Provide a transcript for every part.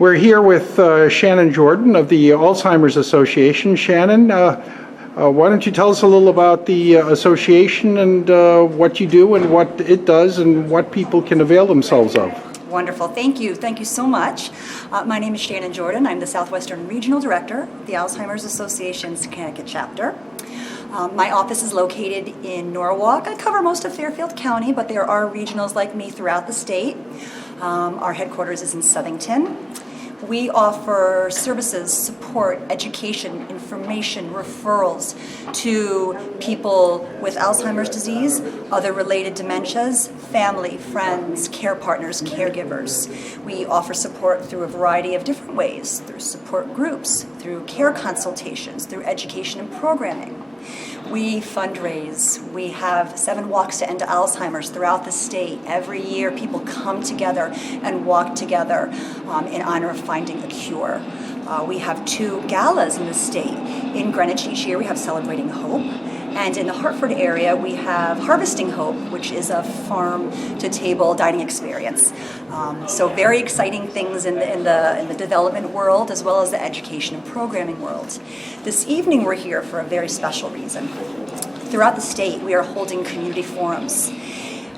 We're here with Shannon Jordan of the Alzheimer's Association. Shannon, why don't you tell us a little about the association and what you do and what it does and what people can avail themselves of? Wonderful. Thank you. Thank you so much. My name is Shannon Jordan. I'm the Southwestern Regional Director of the Alzheimer's Association's Connecticut chapter. My office is located in Norwalk. I cover most of Fairfield County, but there are regionals like me throughout the state. Our headquarters is in Southington. We offer services, support, education, information, referrals to people with Alzheimer's disease, other related dementias, family, friends, care partners, caregivers. We offer support through a variety of different ways, through support groups, through care consultations, through education and programming. We fundraise. We have 7 walks to end Alzheimer's throughout the state. Every year people come together and walk together in honor of finding a cure. We have 2 galas in the state. In Greenwich each year we have Celebrating Hope. And in the Hartford area, we have Harvesting Hope, which is a farm-to-table dining experience. So very exciting things in the development world, as well as the education and programming world. This evening, we're here for a very special reason. Throughout the state, we are holding community forums.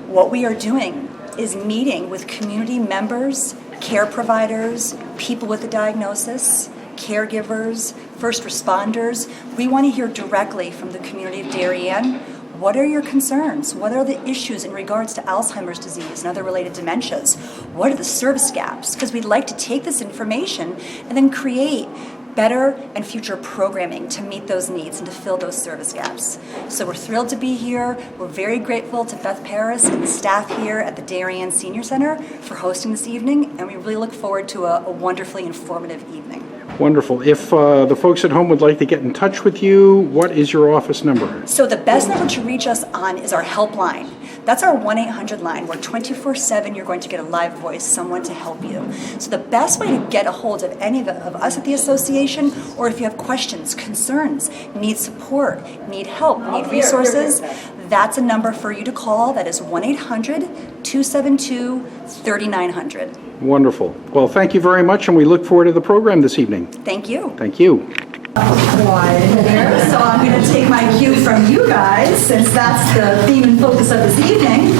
What we are doing is meeting with community members, care providers, people with a diagnosis, caregivers, first responders. We want to hear directly from the community of Darien. What are your concerns? What are the issues in regards to Alzheimer's disease and other related dementias? What are the service gaps? Because we'd like to take this information and then create better and future programming to meet those needs and to fill those service gaps. So we're thrilled to be here. We're very grateful to Beth Paris and the staff here at the Darien Senior Center for hosting this evening, and we really look forward to a wonderfully informative evening. Wonderful. If the folks at home would like to get in touch with you, what is your office number? So the best number to reach us on is our helpline. That's our 1-800 line, where 24/7 you're going to get a live voice, someone to help you. So the best way to get a hold of any of us at the association, or if you have questions, concerns, need support, need help, need resources, that's a number for you to call. That is 1-800-272-3900. Wonderful. Well, thank you very much, and we look forward to the program this evening. Thank you. Thank you. So I'm going to take my cue from you guys, since that's the theme and focus of this evening,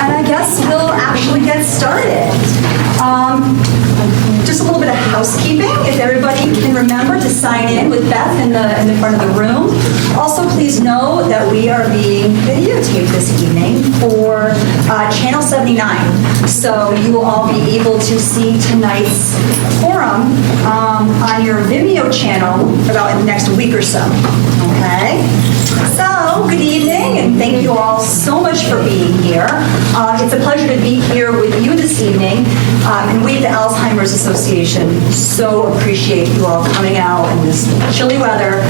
and I guess we'll actually get started. Just a little bit of housekeeping, if everybody can remember to sign in with Beth in the front of the room. Also, please know that we are being videotaped this evening for Channel 79, so you will all be able to see tonight's forum on your Vimeo channel about in the next week or so. Okay? So, good evening, and thank you all so much for being here. It's a pleasure to be here with you this evening, and we at the Alzheimer's Association so appreciate you all coming out in this chilly weather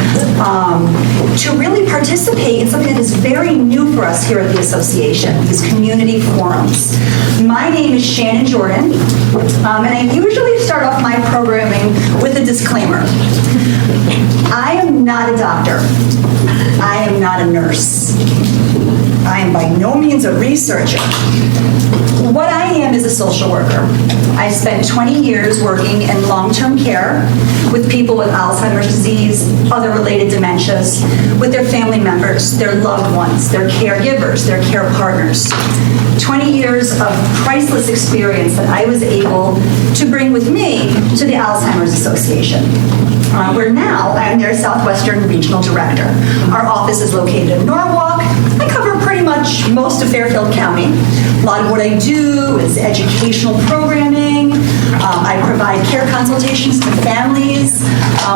to really participate in something that is very new for us here at the association, these community forums. My name is Shannon Jordan, and I usually start off my programming with a disclaimer. I am not a doctor. I am not a nurse. I am by no means a researcher. What I am is a social worker. I spent 20 years working in long-term care with people with Alzheimer's disease, other related dementias, with their family members, their loved ones, their caregivers, their care partners. 20 years of priceless experience that I was able to bring with me to the Alzheimer's Association. Where now I'm their Southwestern Regional Director. Our office is located in Norwalk. I cover pretty much most of Fairfield County. A lot of what I do is educational programming. I provide care consultations to families.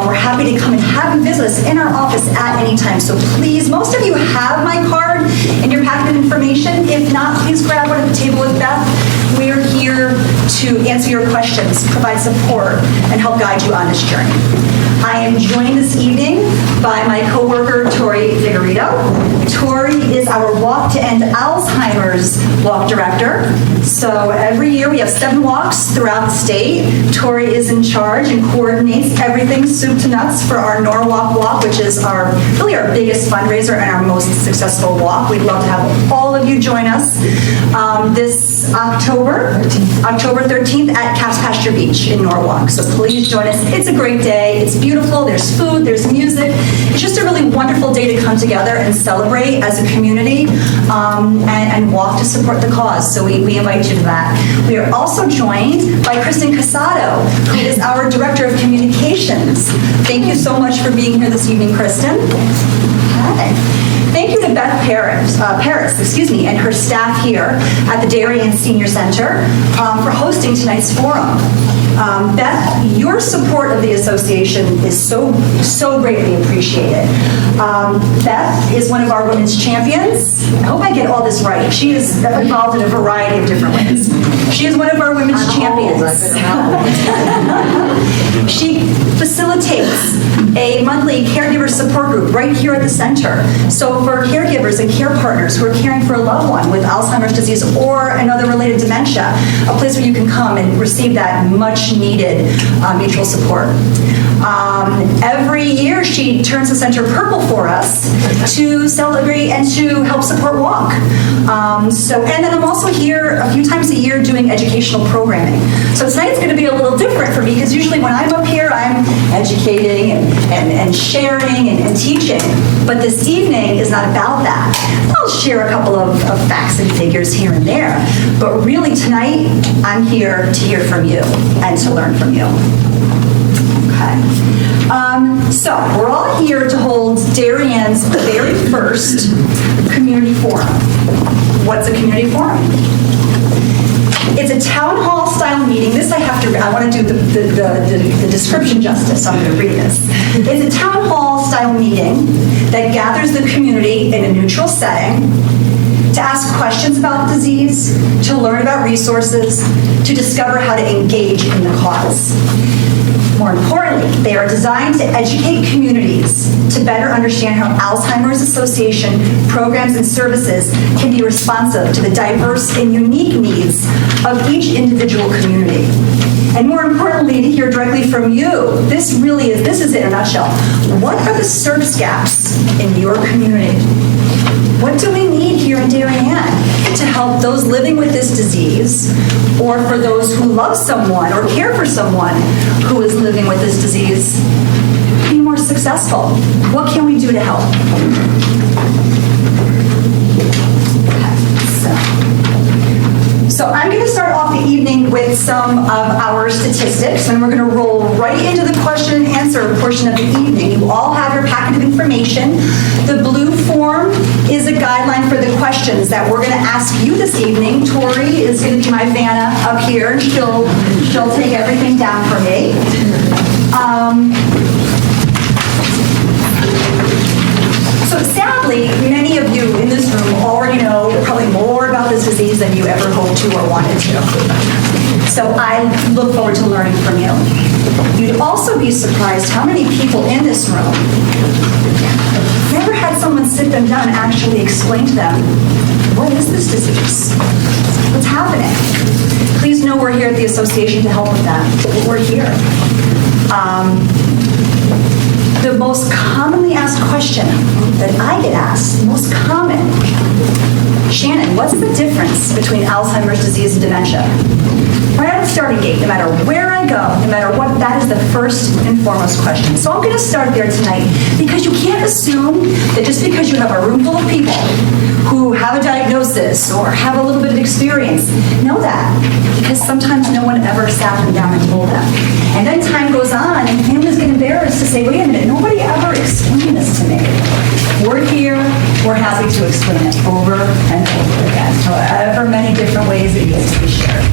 We're happy to come and have you visit us in our office at any time. So please, most of you have my card in your packet of information. If not, please grab one at the table with Beth. We are here to answer your questions, provide support, and help guide you on this journey. I am joined this evening by my coworker, Tori Figueredo. Tori is our Walk to End Alzheimer's Walk Director. So every year we have 7 walks throughout the state. Tori is in charge and coordinates everything soup to nuts for our Norwalk Walk, which is really our biggest fundraiser and our most successful walk. We'd love to have all of you join us this October 13th at Caps Pass Pasture Beach in Norwalk. So please join us. It's a great day. It's beautiful. There's food. There's music. It's just a really wonderful day to come together and celebrate as a community and walk to support the cause. So we invite you to that. We are also joined by Kristen Casado, who is our Director of Communications. Thank you so much for being here this evening, Kristen. Hi. Thank you to Beth Paris, and her staff here at the Darien Senior Center for hosting tonight's forum. Beth, your support of the association is so greatly appreciated. Beth is one of our women's champions. I hope I get all this right. She is involved in a variety of different ways. She is one of our women's champions. She facilitates a monthly caregiver support group right here at the center. So for caregivers and care partners who are caring for a loved one with Alzheimer's disease or another related dementia, a place where you can come and receive that much needed mutual support. Every year she turns the center purple for us to celebrate and to help support WALK. And then I'm also here a few times a year doing educational programming. So tonight's going to be a little different for me because usually when I'm up here I'm educating and sharing and teaching. But this evening is not about that. I'll share a couple of facts and figures here and there. But really tonight I'm here to hear from you and to learn from you. Okay. So we're all here to hold Darien's very first community forum. What's a community forum? It's a town hall style meeting. This I want to do the description justice, so I'm going to read this. It's a town hall style meeting that gathers the community in a neutral setting to ask questions about the disease, to learn about resources, to discover how to engage in the cause. More importantly, they are designed to educate communities to better understand how Alzheimer's Association programs and services can be responsive to the diverse and unique needs of each individual community. And more importantly, to hear directly from you. This is it in a nutshell. What are the service gaps in your community? What do we need here in Darien to help those living with this disease, or for those who love someone or care for someone who is living with this disease, be more successful? What can we do to help? So I'm going to start off the evening with some of our statistics, and we're going to roll right into the question and answer portion of the evening. You all have your packet of information. The blue form is a guideline for the questions that we're going to ask you this evening. Tori is going to be my Vanna up here, and she'll take everything down for me. So sadly, many of you in this room already know probably more about this disease than you ever hoped to or wanted to. So I look forward to learning from you. You'd also be surprised how many people in this room never had someone sit them down and actually explain to them, what is this disease? What's happening? Please know we're here at the association to help with that. We're here. The most commonly asked question that I get asked, the most common, Shannon, what's the difference between Alzheimer's disease and dementia? Right at the starting gate, no matter where I go, no matter what, that is the first and foremost question. So I'm going to start there tonight because you can't assume that just because you have a room full of people who have a diagnosis or have a little bit of experience, know that, because sometimes no one ever sat them down and told them. And then time goes on and families get embarrassed to say, wait a minute, nobody ever explained this to me. We're here, we're happy to explain it over and over again, however many different ways it needs to be shared.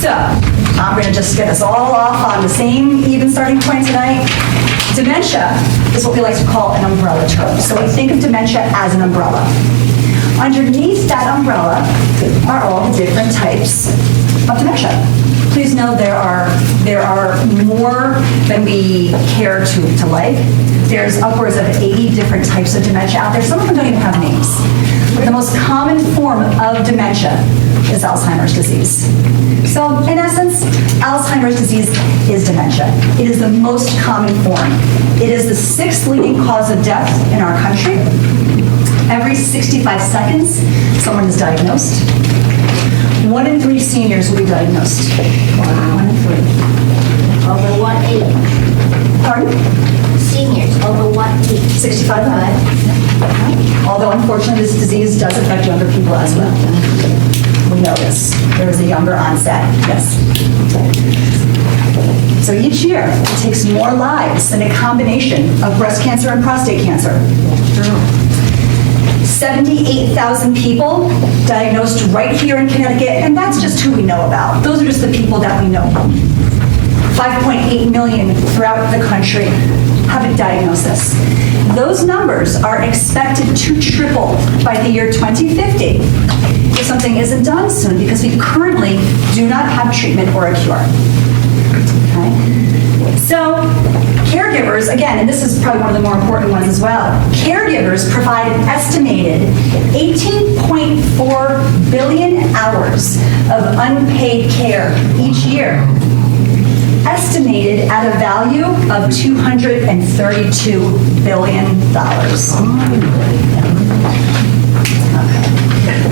So, I'm going to just get us all off on the same even starting point tonight. Dementia is what we like to call an umbrella term. So we think of dementia as an umbrella. Underneath that umbrella are all the different types of dementia. Please know there are more than we care to like. There's upwards of 80 different types of dementia out there. Some of them don't even have names. But the most common form of dementia is Alzheimer's disease. So in essence, Alzheimer's disease is dementia. It is the most common form. It is the 6th leading cause of death in our country. Every 65 seconds, someone is diagnosed. 1 in 3 seniors will be diagnosed. 1 in Over what age? Pardon? Seniors, over what age? 65 and up. Although unfortunately this disease does affect younger people as well. We know this. There is a younger onset, yes. So each year, it takes more lives than a combination of breast cancer and prostate cancer. 78,000 people diagnosed right here in Connecticut, and that's just who we know about. Those are just the people that we know. 5.8 million throughout the country have a diagnosis. Those numbers are expected to triple by the year 2050 if something isn't done soon, because we currently do not have treatment or a cure. Okay? So, caregivers, again, and this is probably one of the more important ones as well, caregivers provide an estimated 18.4 billion hours of unpaid care each year, estimated at a value of $232 billion.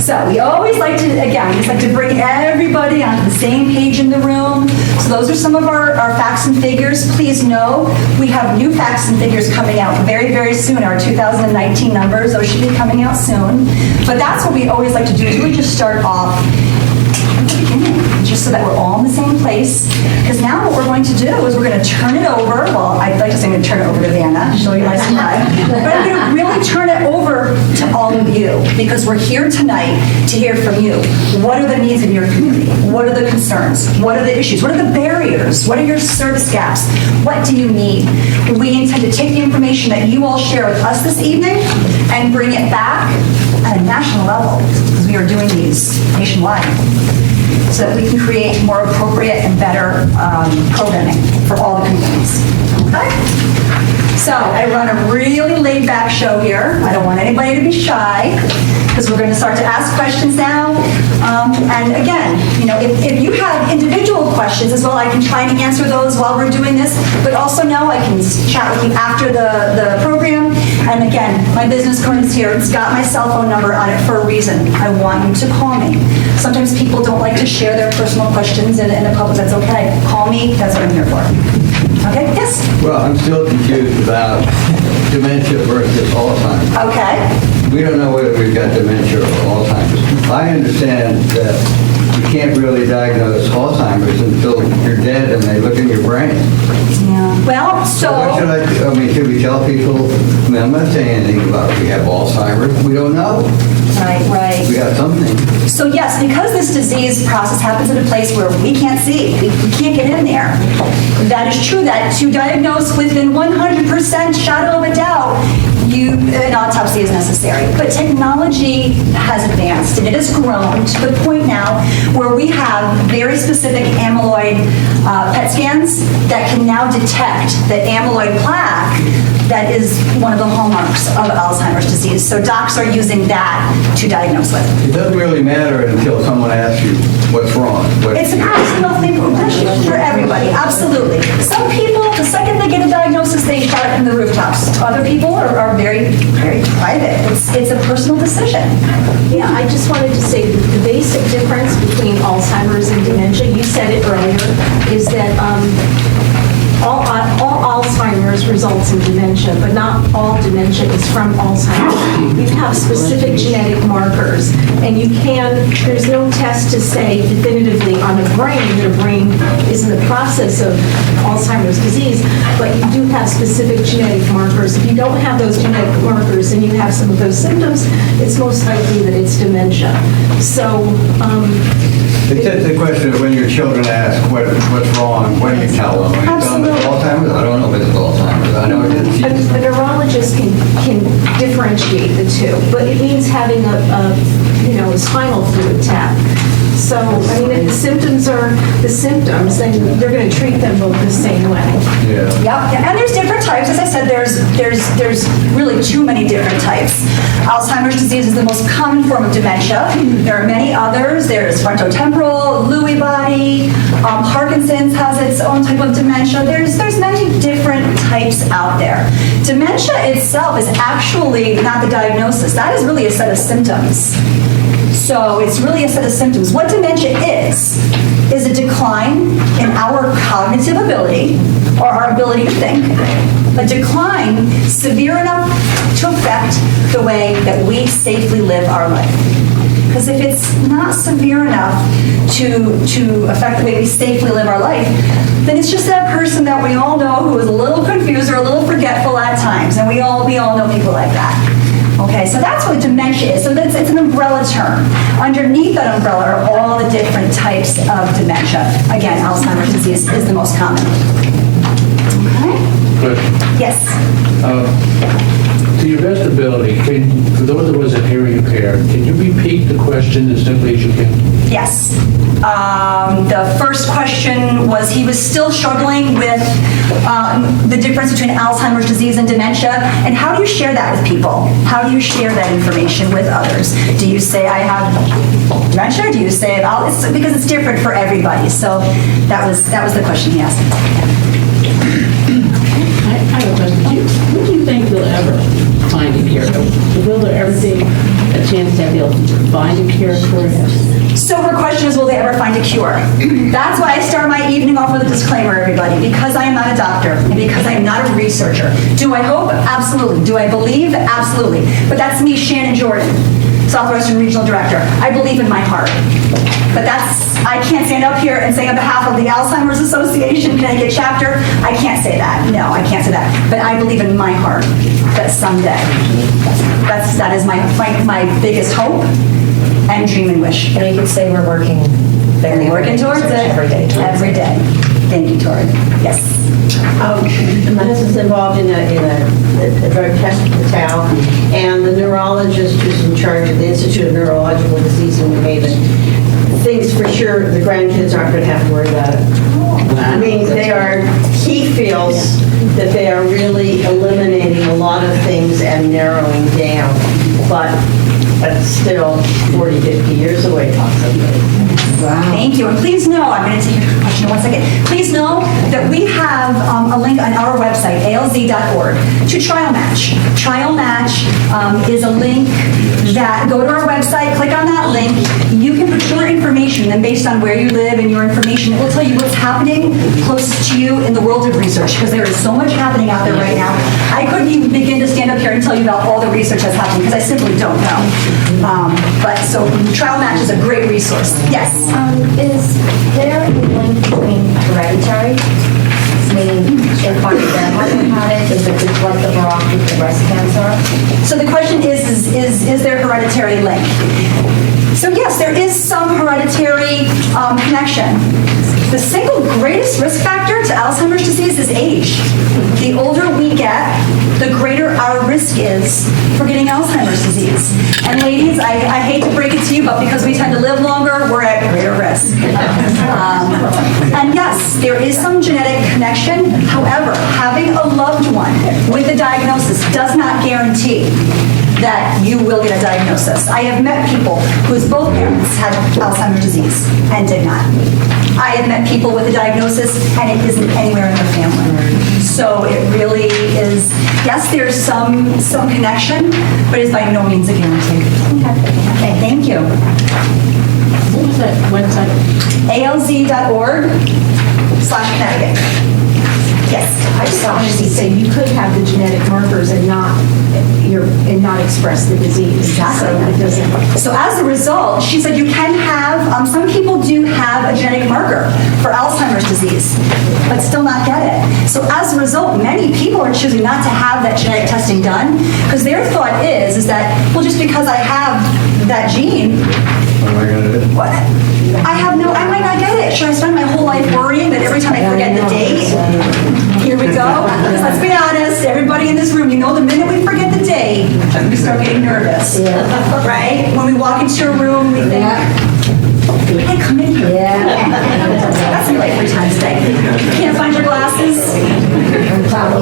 So we always like to, again, just like to bring everybody onto the same page in the room. So those are some of our facts and figures. Please know we have new facts and figures coming out very, very soon. Our 2019 numbers, those should be coming out soon. But that's what we always like to do, is really just start off at the beginning, just so that we're all in the same place. Because now what we're going to do is we're going to turn it over. Well, I'd like to say I'm going to turn it over to Vanna, show you my slide. But I'm going to really turn it over to all of you, because we're here tonight to hear from you. What are the needs in your community? What are the concerns? What are the issues? What are the barriers? What are your service gaps? What do you need? We intend to take the information that you all share with us this evening and bring it back at a national level, because we are doing these nationwide, so that we can create more appropriate and better programming for all the communities. Okay? So I run a really laid-back show here. I don't want anybody to be shy, because we're going to start to ask questions now. And again, you know, if you have individual questions as well, I can try and answer those while we're doing this. But also know I can chat with you after the program. And again, my business card is here. It's got my cell phone number on it for a reason. I want you to call me. Sometimes people don't like to share their personal questions in the public. That's okay. Call me. That's what I'm here for. Okay? Yes? Well, I'm still confused about dementia versus Alzheimer's. Okay. We don't know whether we've got dementia or Alzheimer's. I understand that you can't really diagnose Alzheimer's until you're dead and they look in your brain. Yeah. Well, What should so... I do? I mean, should we tell people, I mean, I'm not saying anything about we have Alzheimer's. We don't know. Right, right. We got something. So yes, because this disease process happens at a place where we can't see, we can't get in there, that is true, that to diagnose within 100% shadow of a doubt, an autopsy is necessary. But technology has advanced, and it has grown to the point now where we have very specific amyloid PET scans that can now detect the amyloid plaque that is one of the hallmarks of Alzheimer's disease. So docs are using that to diagnose with. It doesn't really matter until someone asks you what's wrong. It's an personal thing for everybody, absolutely. Some people, the second they get a diagnosis, they shout it from the rooftops. Other people are very, very private. It's a personal decision. Yeah, I just wanted to say that the basic difference between Alzheimer's and dementia, you said it earlier, is that all Alzheimer's results in dementia, but not all dementia is from Alzheimer's. You have specific genetic markers, and there's no test to say definitively on a brain that a brain is in the process of Alzheimer's disease, but you do have specific genetic markers. If you don't have those genetic markers and you have some of those symptoms, it's most likely that it's dementia. So, It's just a question of when your children ask what's wrong, what do you tell them? When you tell them it's Alzheimer's, I don't know if it's Alzheimer's. I know it is. a neurologist can differentiate the two, but it means having a spinal fluid tap. So, I mean, if the symptoms are the symptoms, then they're going to treat them both the same way. Yeah. Yep, and there's different types. As I said, there's really too many different types. Alzheimer's disease is the most common form of dementia. There are many others. There's frontotemporal, Lewy body, Parkinson's has its own type of dementia. There's many different types out there. Dementia itself is actually not the diagnosis. That is really a set of symptoms. So it's really a set of symptoms. What dementia is a decline in our cognitive ability, or our ability to think, a decline severe enough to affect the way that we safely live our life. Because if it's not severe enough to affect the way we safely live our life, then it's just that person that we all know who is a little confused or a little forgetful at times, and we all know people like that. Okay, so that's what dementia is. So it's an umbrella term. Underneath that umbrella are all the different types of dementia. Again, Alzheimer's disease is the most common. Okay? Question. Yes. To your best ability, for those of us that hearing impaired, can you repeat the question as simply as you can? Yes. The first question was he was still struggling with the difference between Alzheimer's disease and dementia, and how do you share that with people? How do you share that information with others? Do you say, I have dementia? Do you say, because it's different for everybody. So that was the question he asked. I have a question. When do you think we'll ever find a cure? Will there ever be a chance that they'll find a cure for it? So her question is, will they ever find a cure? That's why I start my evening off with a disclaimer, everybody, because I am not a doctor and because I am not a researcher. Do I hope? Absolutely. Do I believe? Absolutely. But that's me, Shannon Jordan, Southwestern Regional Director. I believe in my heart. But I can't stand up here and say on behalf of the Alzheimer's Association, Connecticut chapter, I can't say that. No, I can't say that. But I believe in my heart that someday, that is my biggest hope and dream and wish. And you could say we're working very hard. Working towards it. Every day. Every day. Thank you, Tori. Yes. My husband's involved in a drug test at the town, and the neurologist who's in charge of the Institute of Neurological Disease in New Haven thinks for sure the grandkids aren't going to have to worry about it. I mean, he feels that they are really eliminating a lot of things and narrowing down, but that's still 40, 50 years away possibly. Thank you. And please know, I'm going to take your question in 1 second. Please know that we have a link on our website, alz.org, to Trial Match. Trial Match is a link that, go to our website, click on that link. You can put your information, and based on where you live and your information, it will tell you what's happening closest to you in the world of research, because there is so much happening out there right now. I couldn't even begin to stand up here and tell you about all the research that's happening, because I simply don't know. But so Trial Match is a great resource. Yes? Is there a link between hereditary, meaning if my grandmother had it, is it like the Barack with the breast cancer? So the question is there a hereditary link? So yes, there is some hereditary connection. The single greatest risk factor to Alzheimer's disease is age. The older we get, the greater our risk is for getting Alzheimer's disease. And ladies, I hate to break it to you, but because we tend to live longer, we're at greater risk. And yes, there is some genetic connection. However, having a loved one with a diagnosis does not guarantee that you will get a diagnosis. I have met people whose both parents had Alzheimer's disease and did not. I have met people with a diagnosis and it isn't anywhere in their family. So it really is, yes, there's some connection, but it's by no means a guarantee. Okay, thank you. What was that website? alz.org/Connecticut. Yes. I just wanted to say you could have the genetic markers and not express the disease. Exactly. So it doesn't. So as a result, she said you can have, some people do have a genetic marker for Alzheimer's disease, but still not get it. So as a result, many people are choosing not to have that genetic testing done because their thought is that, well, just because I have that gene, What am I going to do? what? I might not get it. Should I spend my whole life worrying that every time I forget the date? Here we go. Because let's be honest, everybody in this room, you know the minute we forget the date, we start getting nervous. Right? When we walk into a room, we think, did I come in here? That's me like 3 times a day. You can't find your glasses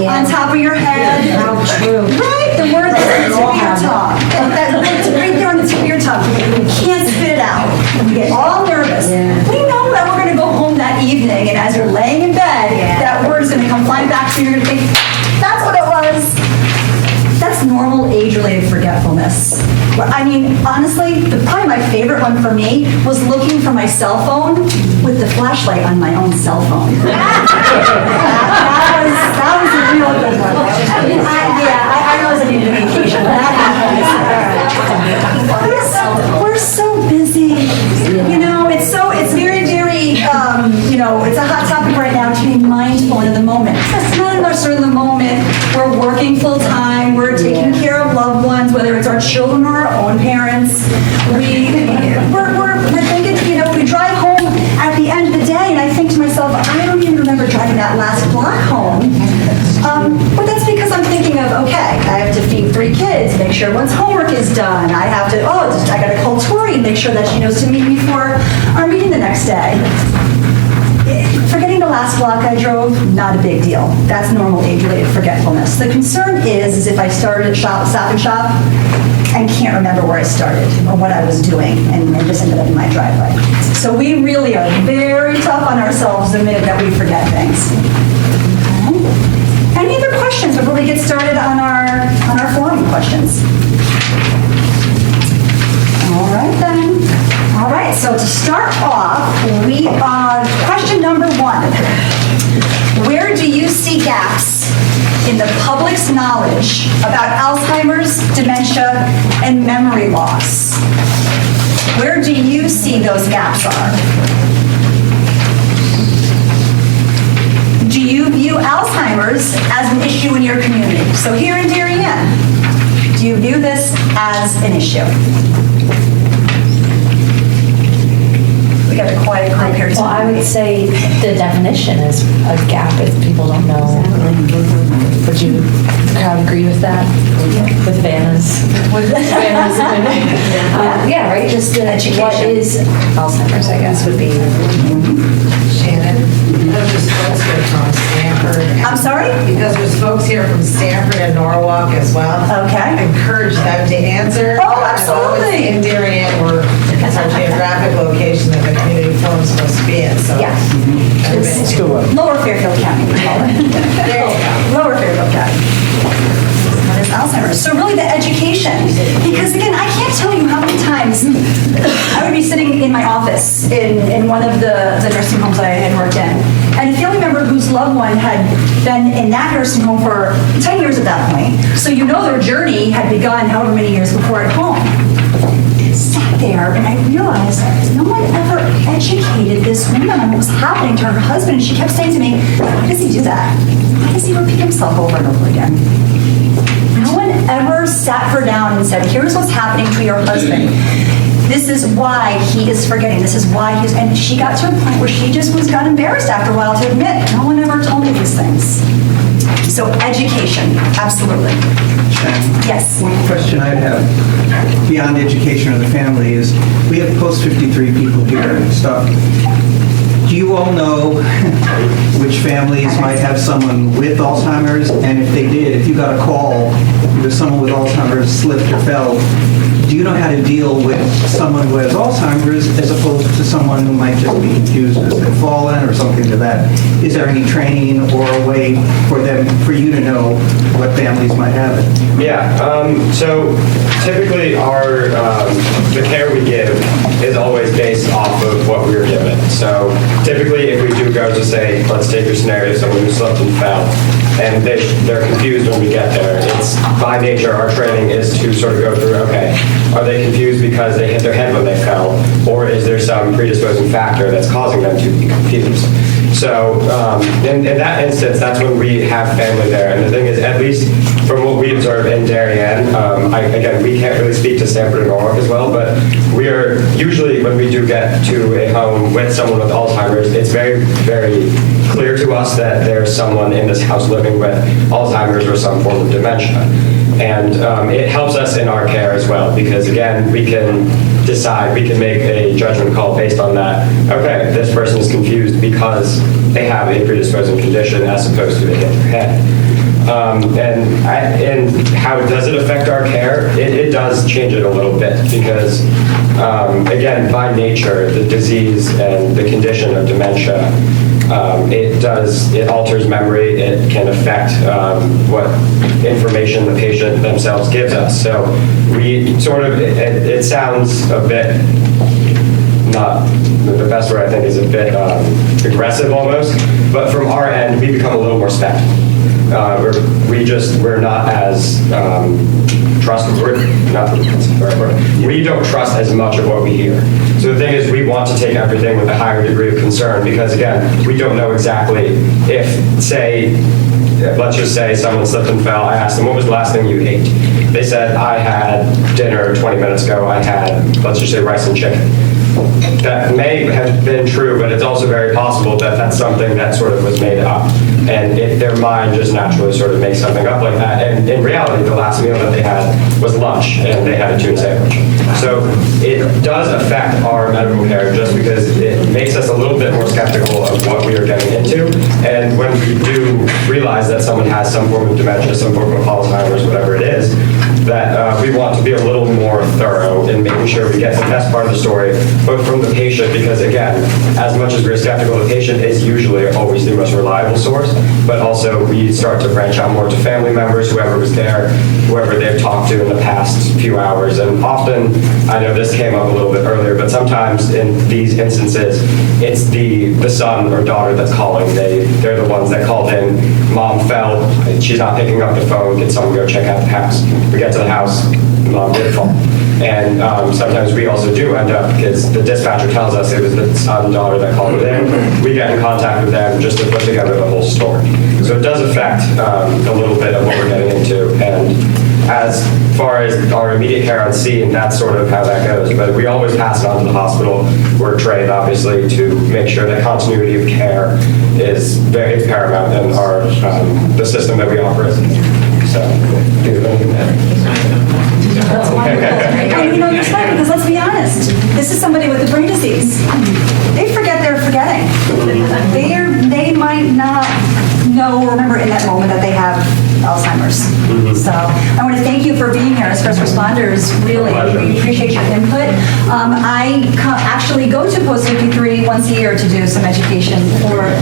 on top of your head. How true. Right? The word that's on the tip of your tongue. That word's right there on the tip of your tongue. You can't spit it out. You get all nervous. We know that we're going to go home that evening, and as you're laying in bed, that word's going to come flying back to you. You're going to think, that's what it was. That's normal age-related forgetfulness. Well, I mean, honestly, probably my favorite one for me was looking for my cell phone with the flashlight on my own cell phone. that was a real good one. I know it's a need vacation. We're so busy. You know, it's very, very, it's a hot topic right now to be mindful in the moment. That's not in our sort of the moment. We're working full time. We're taking care of loved ones, whether it's our children or our own parents. We're thinking, we drive home at the end of the day, and I think to myself, I don't even remember driving that last block home. But that's because I'm thinking of, okay, I have to feed 3 kids, make sure everyone's homework is done. I have to, I got to call Tori and make sure that she knows to meet me for our meeting the next day. Forgetting the last block I drove, not a big deal. That's normal age-related forgetfulness. The concern is if I started at Stop and Shop and can't remember where I started or what I was doing and just ended up in my driveway. So we really are very tough on ourselves the minute that we forget things. Okay. Any other questions before we get started on our forum questions? All right then. All right, so to start off, question number 1. Where do you see gaps in the public's knowledge about Alzheimer's, dementia, and memory loss? Where do you see those gaps are? Do you view Alzheimer's as an issue in your community? So here in Darien, do you view this as an issue? We got a quiet group here tonight. Well, I would say the definition is a gap if people don't know. Would you crowd agree with that? With Vanna's? Yeah, right, just what is Alzheimer's, I guess, would be. Shannon, because there's folks here from Stanford. I'm sorry? Because there's folks here from Stanford and Norwalk as well. Okay. I encourage them to answer. Oh, absolutely. In Darien, it's our geographic location that the community forum is supposed to be in, so. Yeah. Let's go up. Lower Fairfield County, we call it. There you go. Lower Fairfield County. What is Alzheimer's? So really the education, because again, I can't tell you how many times I would be sitting in my office in one of the nursing homes I had worked in, and a family member whose loved one had been in that nursing home for 10 years at that point. So their journey had begun however many years before at home. Sat there and I realized no one ever educated this woman on what was happening to her husband. And she kept saying to me, why does he do that? Why does he repeat himself over and over again? No one ever sat her down and said, here's what's happening to your husband. This is why he is forgetting. This is why he's, and she got to a point where she just got embarrassed after a while to admit, no one ever told me these things. So education, absolutely. Shannon, Yes. one question I'd have beyond education of the family is, we have post-53 people here and stuff. Do you all know which families might have someone with Alzheimer's? And if they did, if you got a call, either someone with Alzheimer's slipped or fell, do you know how to deal with someone who has Alzheimer's as opposed to someone who might just be confused as they've fallen or something to that? Is there any training or a way for you to know what families might have it? Yeah, so typically the care we give is always based off of what we were given. So typically if we do go to say, let's take your scenario, someone who slipped and fell, and they're confused when we get there. It's by nature, our training is to sort of go through, okay, are they confused because they hit their head when they fell, or is there some predisposing factor that's causing them to be confused? So in that instance, that's when we have family there. And the thing is, at least from what we observe in Darien, again, we can't really speak to Stanford and Norwalk as well, but we are usually, when we do get to a home with someone with Alzheimer's, it's very, very clear to us that there's someone in this house living with Alzheimer's or some form of dementia. And it helps us in our care as well, because again, we can decide, we can make a judgment call based on that. Okay, this person is confused because they have a predisposing condition as opposed to they hit their head. And how does it affect our care? It does change it a little bit because, again, by nature, the disease and the condition of dementia It alters memory. It can affect what information the patient themselves gives us. So we sort of, it sounds a bit, not the best word I think is a bit aggressive almost, but from our end, we become a little more skeptical. We're not as trustworthy, we don't trust as much of what we hear. So the thing is, we want to take everything with a higher degree of concern because, again, we don't know exactly if, say, let's just say someone slipped and fell. I asked them, what was the last thing you ate? They said, I had dinner 20 minutes ago. I had, let's just say, rice and chicken. That may have been true, but it's also very possible that that's something that sort of was made up. And their mind just naturally sort of makes something up like that. And in reality, the last meal that they had was lunch, and they had a tuna sandwich. So it does affect our medical care just because it makes us a little bit more skeptical of what we are getting into. And when we do realize that someone has some form of dementia, some form of Alzheimer's, whatever it is, that we want to be a little more thorough in making sure we get the best part of the story, both from the patient, because again, as much as we're skeptical, the patient is usually always the most reliable source, but also we start to branch out more to family members, whoever was there, whoever they've talked to in the past few hours. And often, I know this came up a little bit earlier, but sometimes in these instances, it's the son or daughter that's calling. They're the ones that called in, mom fell, she's not picking up the phone, can someone go check out the house? We get to the house, mom did fall. And sometimes we also do end up, because the dispatcher tells us it was the son and daughter that called it in, we get in contact with them just to put together the whole story. So it does affect a little bit of what we're getting into. And as far as our immediate care on scene, that's sort of how that goes. But we always pass it on to the hospital. We're trained, obviously, to make sure that continuity of care is very paramount in our the system that we operate. So, do you have anything to add? That's wonderful. And you know, you're smart because let's be honest, this is somebody with a brain disease. They forget they're forgetting. They might not know or remember in that moment that they have Alzheimer's. So I want to thank you for being here as first responders. Really, we appreciate your input. I actually go to Post 53 once a year to do some education for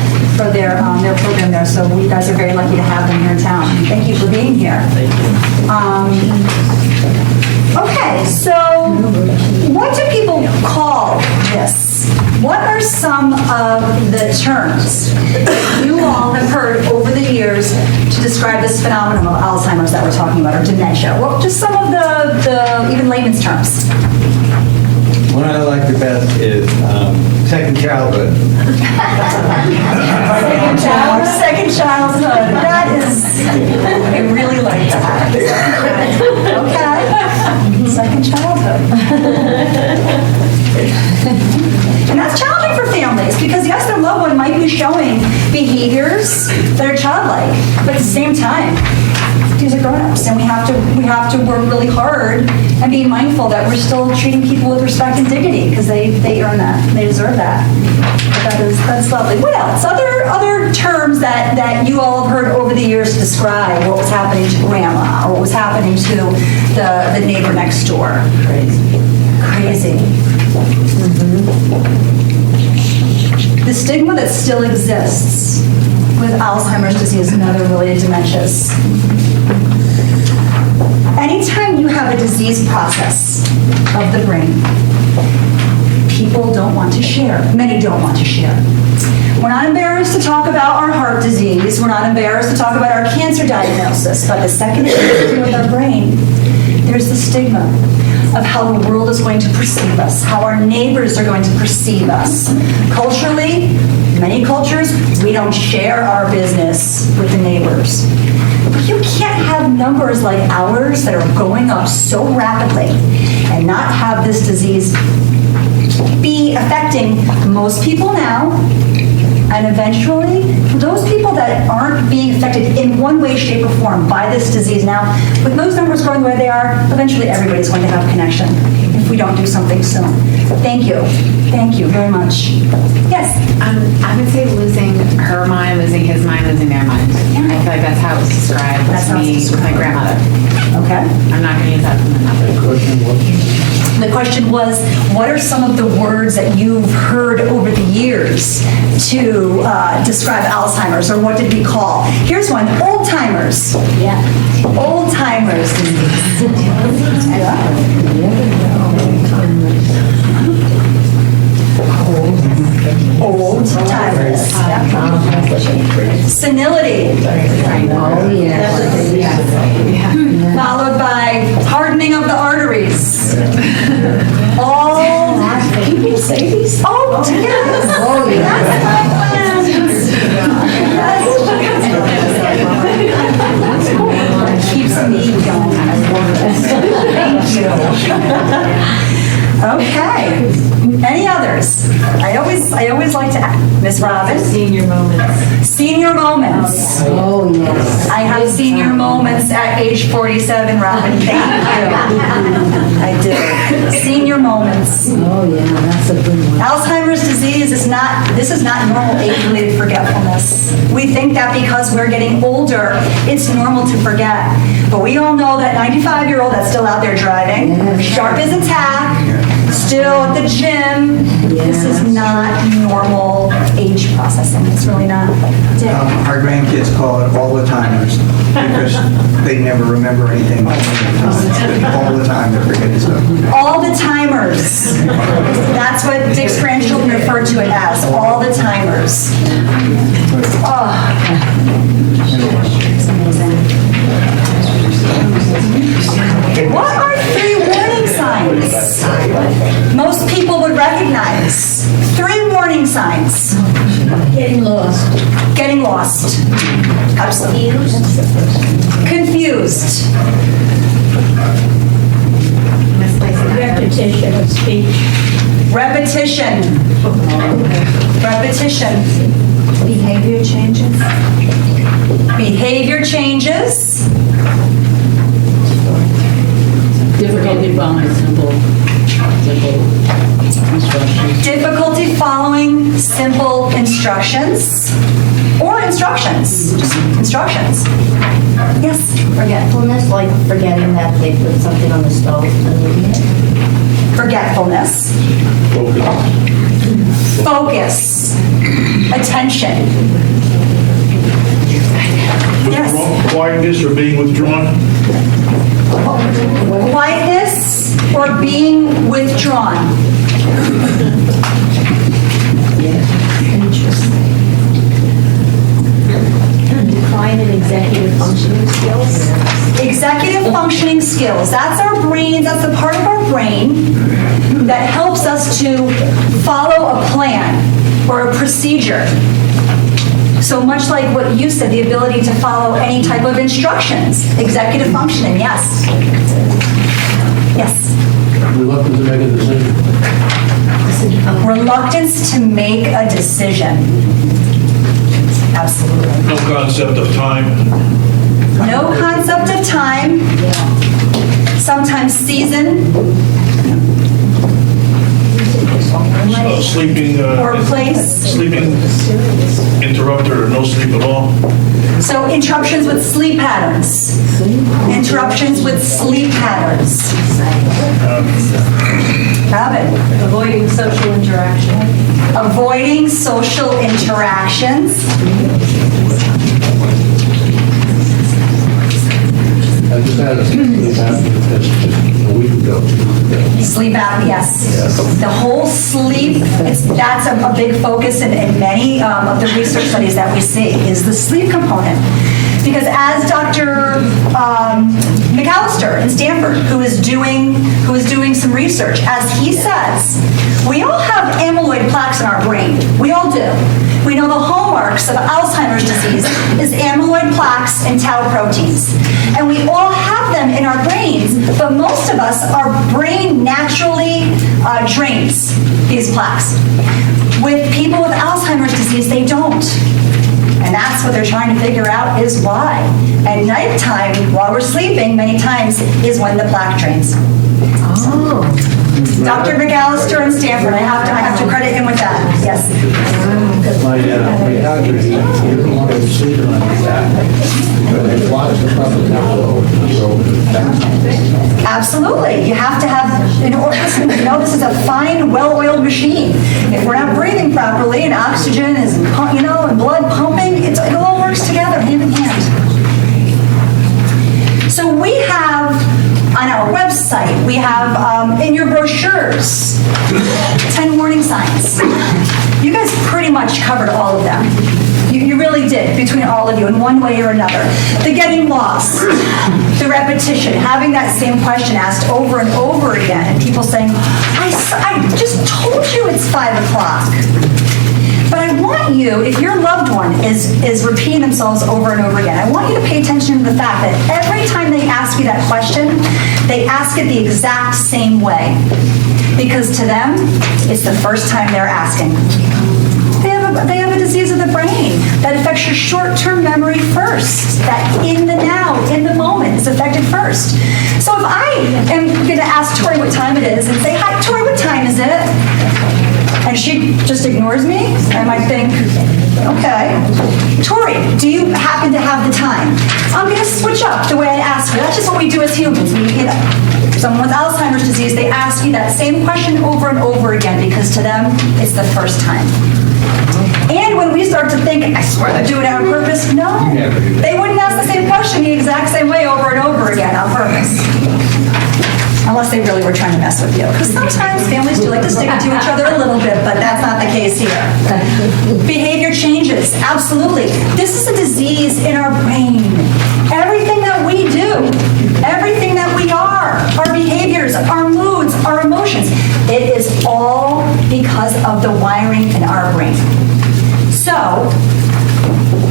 their program there. So you guys are very lucky to have them here in town. Thank you for being here. Thank you. Okay, so what do people call this? What are some of the terms you all have heard over the years to describe this phenomenon of Alzheimer's that we're talking about, or dementia? Well, just some of the even layman's terms. One I like the best is second childhood. Second childhood. That is, I really like that. Okay. Second childhood. And that's challenging for families because yes, their loved one might be showing behaviors that are childlike, but at the same time, these are grown-ups, and we have to work really hard and be mindful that we're still treating people with respect and dignity because they earn that, they deserve that. But that's lovely. What else? Other terms that you all have heard over the years to describe what was happening to grandma or what was happening to the neighbor next door. Crazy. The stigma that still exists with Alzheimer's disease and other related dementias. Anytime you have a disease process of the brain, people don't want to share. Many don't want to share. We're not embarrassed to talk about our heart disease. We're not embarrassed to talk about our cancer diagnosis. But the second it has to do with our brain, there's the stigma of how the world is going to perceive us, how our neighbors are going to perceive us. Culturally, many cultures, we don't share our business with the neighbors. But you can't have numbers like ours that are going up so rapidly and not have this disease be affecting most people now, and eventually those people that aren't being affected in one way, shape, or form by this disease now, with those numbers going the way they are, eventually everybody's going to have a connection if we don't do something soon. Thank you. Thank you very much. Yes? I would say losing her mind, losing his mind, losing their mind. Yeah. I feel like that's how it was described to me with my grandmother. Okay. I'm not going to use that for my mother. The question was, what are some of the words that you've heard over the years to describe Alzheimer's, or what did we call? Here's one, old-timers. Yeah. Old-timers disease. Old-timers. Senility. Followed by hardening of the arteries. All people say these. Oh, yes. Oh, yes. Keeps me going. Thank you. Okay. Any others? I always like to ask. Miss Robin? Senior moments. Senior moments. Oh, yes. I have senior moments at age 47, Robin. Thank you. I do. Senior moments. Oh, yeah, that's a good one. Alzheimer's disease is not normal age-related forgetfulness. We think that because we're getting older, it's normal to forget. But we all know that 95-year-old that's still out there driving, sharp as a tack, still at the gym. This is not normal age processing. It's really not. Dick? Our grandkids call it all the timers because they never remember anything. All the time they're forgetting stuff. All the timers. That's what Dick's grandchildren refer to it as, all the timers. Oh. It's amazing. What are 3 warning signs most people would recognize? 3 warning signs. Getting lost. Getting lost. Absolutely. Confused. Repetition of speech. Repetition. Repetition. Behavior changes. Behavior changes. Difficulty following simple instructions. Difficulty following simple instructions. Or instructions. Just instructions. Yes. Forgetfulness, like forgetting that they put something on the stove and leaving it. Forgetfulness. Focus. Attention. Yes. Quietness or being withdrawn? Quietness or being withdrawn. Decline in executive functioning skills. Executive functioning skills. That's our brain, that's the part of our brain that helps us to follow a plan or a procedure. So much like what you said, the ability to follow any type of instructions. Executive functioning, yes. Yes. Reluctant to make a decision. Reluctance to make a decision. Absolutely. No concept of time. No concept of time. Sometimes season Sleeping. or place. Sleeping interrupted or no sleep at all. So interruptions with sleep patterns. Interruptions with sleep patterns. Robin. Avoiding social interaction. Avoiding social interactions. I just had a sleep apnea test a week ago. Sleep apnea, yes. The whole sleep, that's a big focus in many of the research studies that we see, is the sleep component. Because as Dr. McAllister in Stanford, who is doing some research, as he says, we all have amyloid plaques in our brain. We all do. We know the hallmarks of Alzheimer's disease is amyloid plaques and tau proteins. And we all have them in our brains, but most of us, our brain naturally drains these plaques. With people with Alzheimer's disease, they don't. And that's what they're trying to figure out is why. At nighttime, while we're sleeping, many times is when the plaque drains. Oh. Dr. McAllister in Stanford, I have to credit him with that. Yes. My doctor, he doesn't want to sleep on his back. Absolutely. You have to have, this is a fine, well-oiled machine. If we're not breathing properly and oxygen is, and blood pumping, it all works together, hand in hand. So we have, on our website, we have in your brochures, 10 warning signs. You guys pretty much covered all of them. You really did, between all of you, in one way or another. The getting lost, the repetition, having that same question asked over and over again, and people saying, I just told you it's 5 o'clock. But I want you, if your loved one is repeating themselves over and over again, I want you to pay attention to the fact that every time they ask you that question, they ask it the exact same way. Because to them, it's the first time they're asking. They have a disease of the brain that affects your short-term memory first, that in the now, in the moment, is affected first. So if I am going to ask Tori what time it is and say, hi, Tori, what time is it? And she just ignores me, I might think, okay. Tori, do you happen to have the time? I'm going to switch up the way I ask her. That's just what we do as humans. Someone with Alzheimer's disease, they ask you that same question over and over again because to them, it's the first time. And when we start to think, I swear they're doing it on purpose, no. They wouldn't ask the same question the exact same way over and over again on purpose. Unless they really were trying to mess with you. Because sometimes families do like to stick it to each other a little bit, but that's not the case here. Behavior changes, absolutely. This is a disease in our brain. Everything that we do, everything that we are, our behaviors, our moods, our emotions, it is all because of the wiring in our brain. So,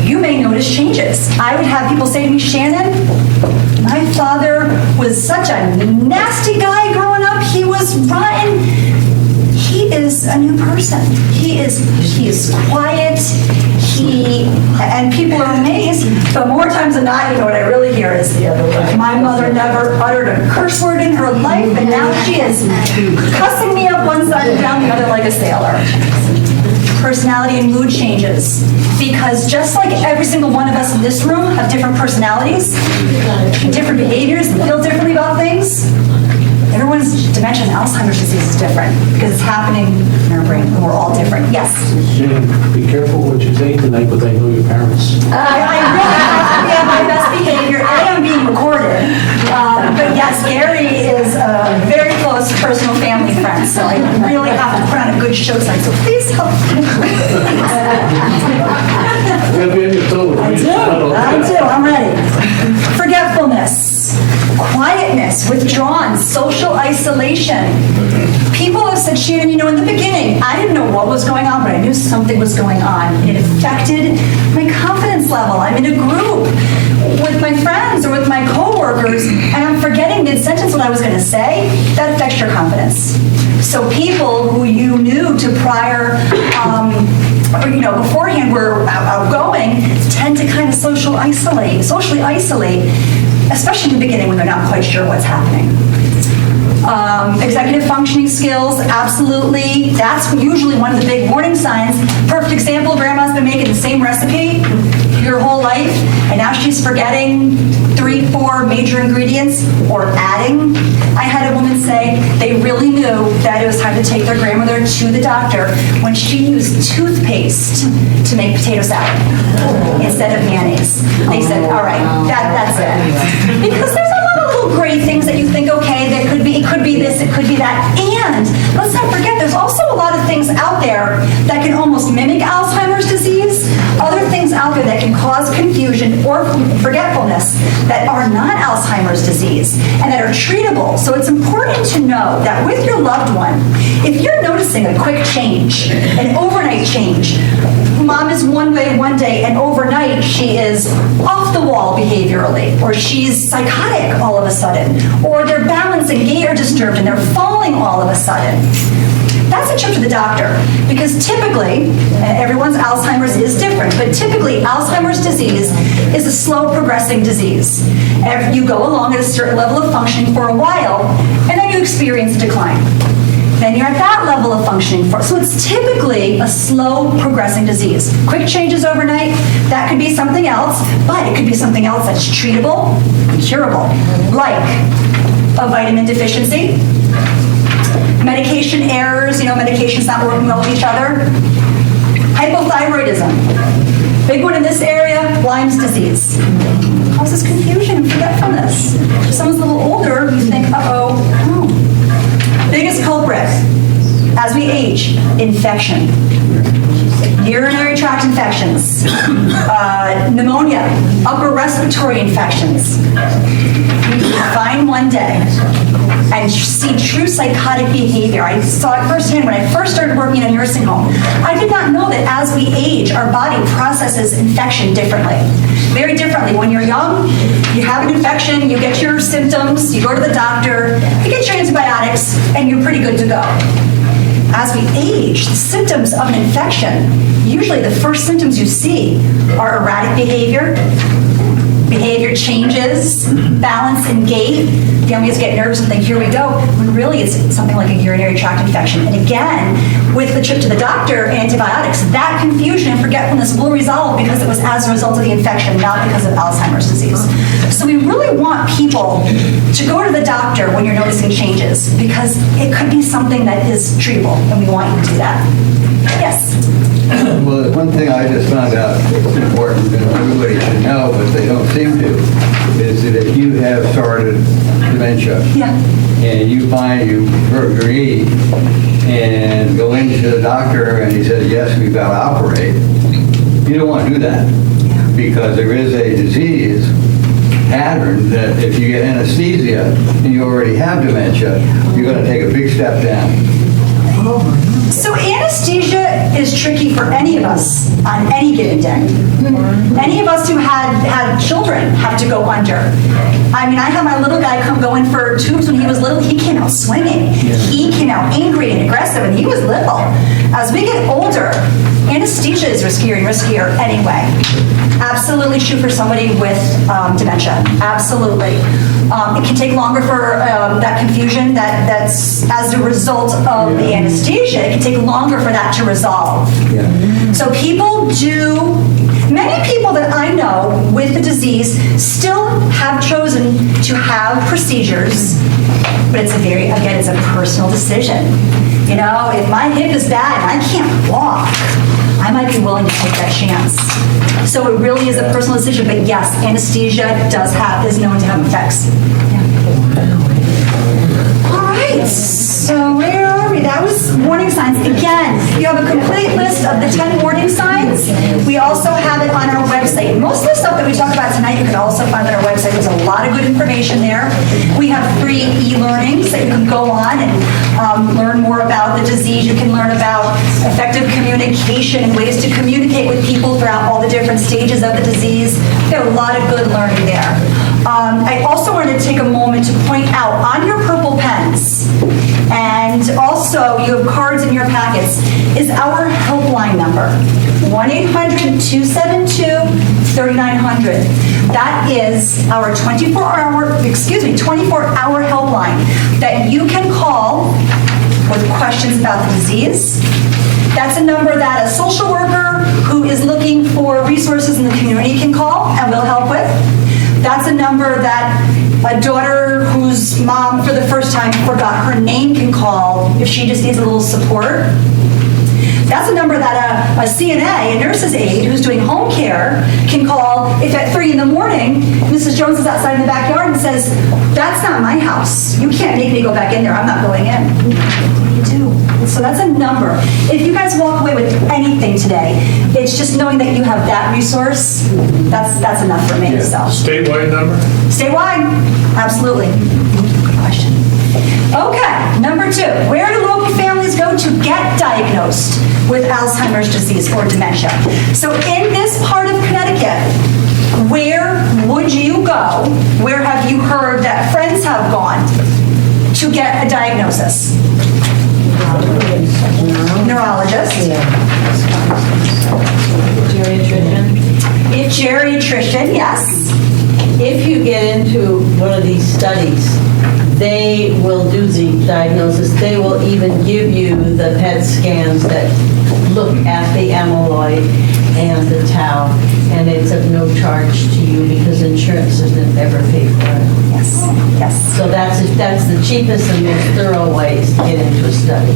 you may notice changes. I would have people say to me, Shannon, my father was such a nasty guy growing up. He was rotten. He is a new person. He is quiet. And people are amazed, but more times than not, what I really hear is, my mother never uttered a curse word in her life, and now she is cussing me up one side and down the other like a sailor. Personality and mood changes, because just like every single one of us in this room have different personalities, different behaviors, feel differently about things, everyone's dementia and Alzheimer's disease is different because it's happening in our brain and we're all different. Yes? Shannon, be careful what you say tonight because I know your parents. I really have to be on my best behavior. I am being recorded. But yes, Gary is a very close personal family friend, so I really have to put on a good show tonight. So please help. I do. I'm ready. Forgetfulness. Quietness, withdrawn, social isolation. People have said, Shannon, in the beginning, I didn't know what was going on, but I knew something was going on. It affected my confidence level. I'm in a group with my friends or with my coworkers, and I'm forgetting mid-sentence what I was going to say. That affects your confidence. So people who you knew to prior, beforehand were outgoing, tend to kind of socially isolate, especially in the beginning when they're not quite sure what's happening. Executive functioning skills, absolutely. That's usually one of the big warning signs. Perfect example, grandma's been making the same recipe your whole life, and now she's forgetting 3-4 major ingredients or adding. I had a woman say they really knew that it was time to take their grandmother to the doctor when she used toothpaste to make potato salad instead of mayonnaise. They said, all right, that's it. Because there's a lot of little gray things that you think, okay, it could be this, it could be that. And let's not forget, there's also a lot of things out there that can almost mimic Alzheimer's disease, other things out there that can cause confusion or forgetfulness that are not Alzheimer's disease and that are treatable. So it's important to know that with your loved one, if you're noticing a quick change, an overnight change, mom is one way one day and overnight she is off the wall behaviorally, or she's psychotic all of a sudden, or their balance and gait are disturbed and they're falling all of a sudden. That's a trip to the doctor, because typically, everyone's Alzheimer's is different, but typically Alzheimer's disease is a slow progressing disease. You go along at a certain level of functioning for a while, and then you experience a decline. then you're at that level of functioning. So it's typically a slow progressing disease. Quick changes overnight, that could be something else, but it could be something else that's treatable and curable, like a vitamin deficiency, medication errors, medications not working well with each other, hypothyroidism. Big one in this area, Lyme's disease. Causes confusion and forgetfulness. If someone's a little older, you think, uh-oh. Biggest culprit, as we age, infection. Urinary tract infections, pneumonia, upper respiratory infections. You can find one day and see true psychotic behavior. I saw it firsthand when I first started working in a nursing home. I did not know that as we age, our body processes infection differently. Very differently. When you're young, you have an infection, you get your symptoms, you go to the doctor, you get your antibiotics, and you're pretty good to go. As we age, the symptoms of an infection, usually the first symptoms you see are erratic behavior changes, balance and gait. Families get nervous and think, here we go, when really it's something like a urinary tract infection. And again, with the trip to the doctor, antibiotics, that confusion and forgetfulness will resolve because it was as a result of the infection, not because of Alzheimer's disease. So we really want people to go to the doctor when you're noticing changes because it could be something that is treatable, and we want you to do that. Yes? Well, there's one thing I just found out it's important and everybody should know, but they don't seem to, is that if you have started dementia and you find you hurt your knee and go into the doctor and he says, yes, we've got to operate, you don't want to do that because there is a disease pattern that if you get anesthesia and you already have dementia, you're going to take a big step down. So anesthesia is tricky for any of us on any given day. Any of us who had children have to go under. I mean, I had my little guy go in for tubes when he was little. He came out swinging. He came out angry and aggressive, and he was little. As we get older, anesthesia is riskier and riskier anyway. Absolutely true for somebody with dementia. Absolutely. It can take longer for that confusion that's as a result of the anesthesia. It can take longer for that to resolve. So many people that I know with the disease still have chosen to have procedures, but it's a personal decision. If my hip is bad and I can't walk, I might be willing to take that chance. So it really is a personal decision, but yes, anesthesia is known to have effects. All right, so where are we? That was warning signs. Again, you have a complete list of the 10 warning signs. We also have it on our website. Most of the stuff that we talk about tonight, you can also find on our website. There's a lot of good information there. We have free e-learnings that you can go on and learn more about the disease. You can learn about effective communication and ways to communicate with people throughout all the different stages of the disease. There are a lot of good learning there. I also wanted to take a moment to point out on your purple pens, and also you have cards in your packets, is our helpline number, 1-800-272-3900. That is our 24-hour helpline that you can call with questions about the disease. That's a number that a social worker who is looking for resources in the community can call and will help with. That's a number that a daughter whose mom for the first time forgot her name can call if she just needs a little support. That's a number that a CNA, a nurse's aide, who's doing home care can call if at 3 in the morning, Mrs. Jones is outside in the backyard and says, that's not my house. You can't make me go back in there. I'm not going in. What do you do? So that's a number. If you guys walk away with anything today, it's just knowing that you have that resource. That's enough for me. So. Statewide number? Statewide, absolutely. Good question. Okay, number 2. Where do local families go to get diagnosed with Alzheimer's disease or dementia? So in this part of Connecticut, where would you go? Where have you heard that friends have gone to get a diagnosis? Neurologist. Geriatrician, yes. If you get into one of these studies, They will do the diagnosis. They will even give you the PET scans that look at the amyloid and the tau, and it's of no charge to you because insurance doesn't ever pay for it. Yes, yes. So that's the cheapest and most thorough way to get into a study.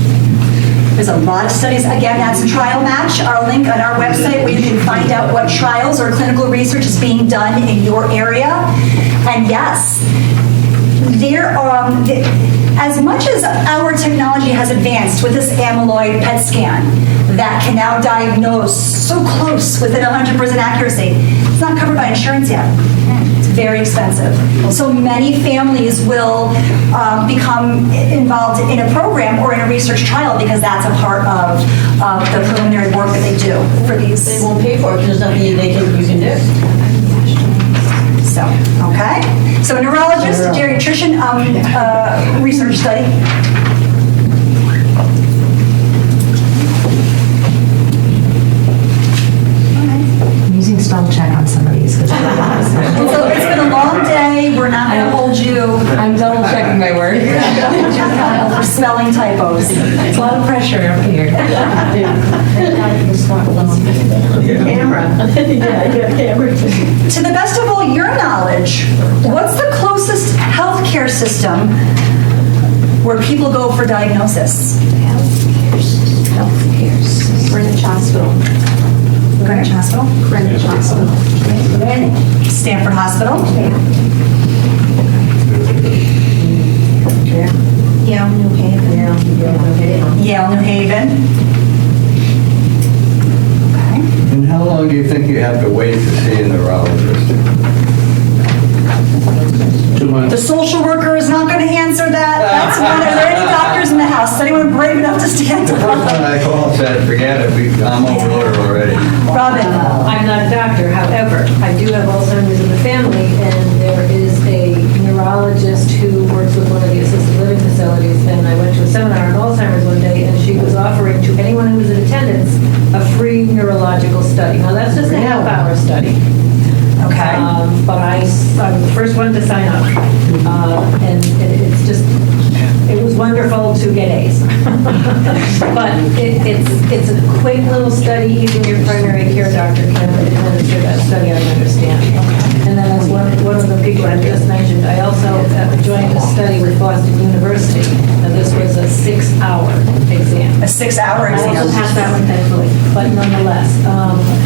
There's a lot of studies. Again, that's Trial Match, our link on our website where you can find out what trials or clinical research is being done in your area. And yes, there are, as much as our technology has advanced with this amyloid PET scan that can now diagnose so close within 100% accuracy, it's not covered by insurance yet. It's very expensive. So many families will become involved in a program or in a research trial because that's a part of the preliminary work that they do for these. They won't pay for it because there's nothing you can do. So, okay. So a neurologist, geriatrician, research study. I'm using spell check on some of these. So it's been a long day. We're not going to hold you. I'm double checking my work. For spelling typos. It's a lot of pressure up here. Camera. Yeah, you got a camera. To the best of all your knowledge, what's the closest healthcare system where people go for diagnosis? Healthcare system. Greenwich Hospital. Greenwich Hospital? Greenwich Hospital. Stanford Hospital? Yale, New Haven. Yale, New Haven. Okay. And how long do you think you have to wait to see a neurologist? 2 months. The social worker is not going to answer that. That's one. Are there any doctors in the house? Is anyone brave enough to stand The first one up? I called said, forget it, I'm overloaded already. Robin? I'm not a doctor, however, I do have Alzheimer's in the family, and there is a neurologist who works with one of the assisted living facilities, and I went to a seminar on Alzheimer's one day, and she was offering to anyone who was in attendance a free neurological study. Now, that's just a half-hour study. Okay. But I'm the first one to sign up. And it's just, it was wonderful to get A's. But it's a quick little study, even your primary care doctor can administer that study, I understand. And then as one of the people I just mentioned, I also joined a study with Boston University, and this was a 6-hour exam. A 6-hour I exam. also passed that one thankfully, but nonetheless,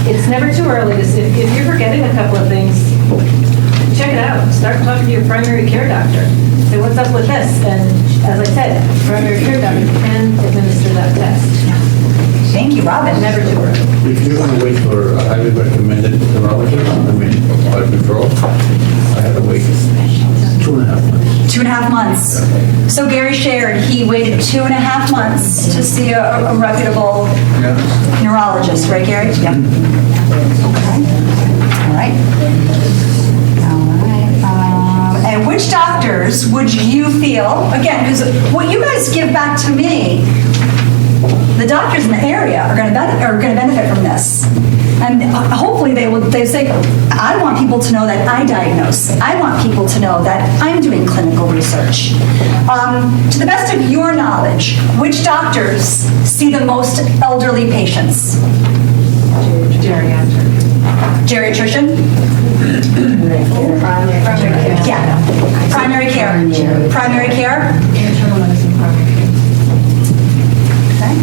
it's never too early to, if you're forgetting a couple of things, check it out. Start talking to your primary care doctor. Say, what's up with this? And as I said, primary care doctor can administer that test. Thank you, Robin. Never too early. If you're going to wait for a highly recommended neurologist, by referral, I had to wait 2.5 months. 2.5 months. So Gary shared he waited 2.5 months to see a reputable neurologist, right, Gary? Yeah. Okay. All right. And which doctors would you feel, again, because what you guys give back to me, the doctors in the area are going to benefit from this. And hopefully they say, I want people to know that I diagnose. I want people to know that I'm doing clinical research. To the best of your knowledge, which doctors see the most elderly patients? Geriatrician? Yeah. Primary care. Primary care? Internal medicine primary care. Okay.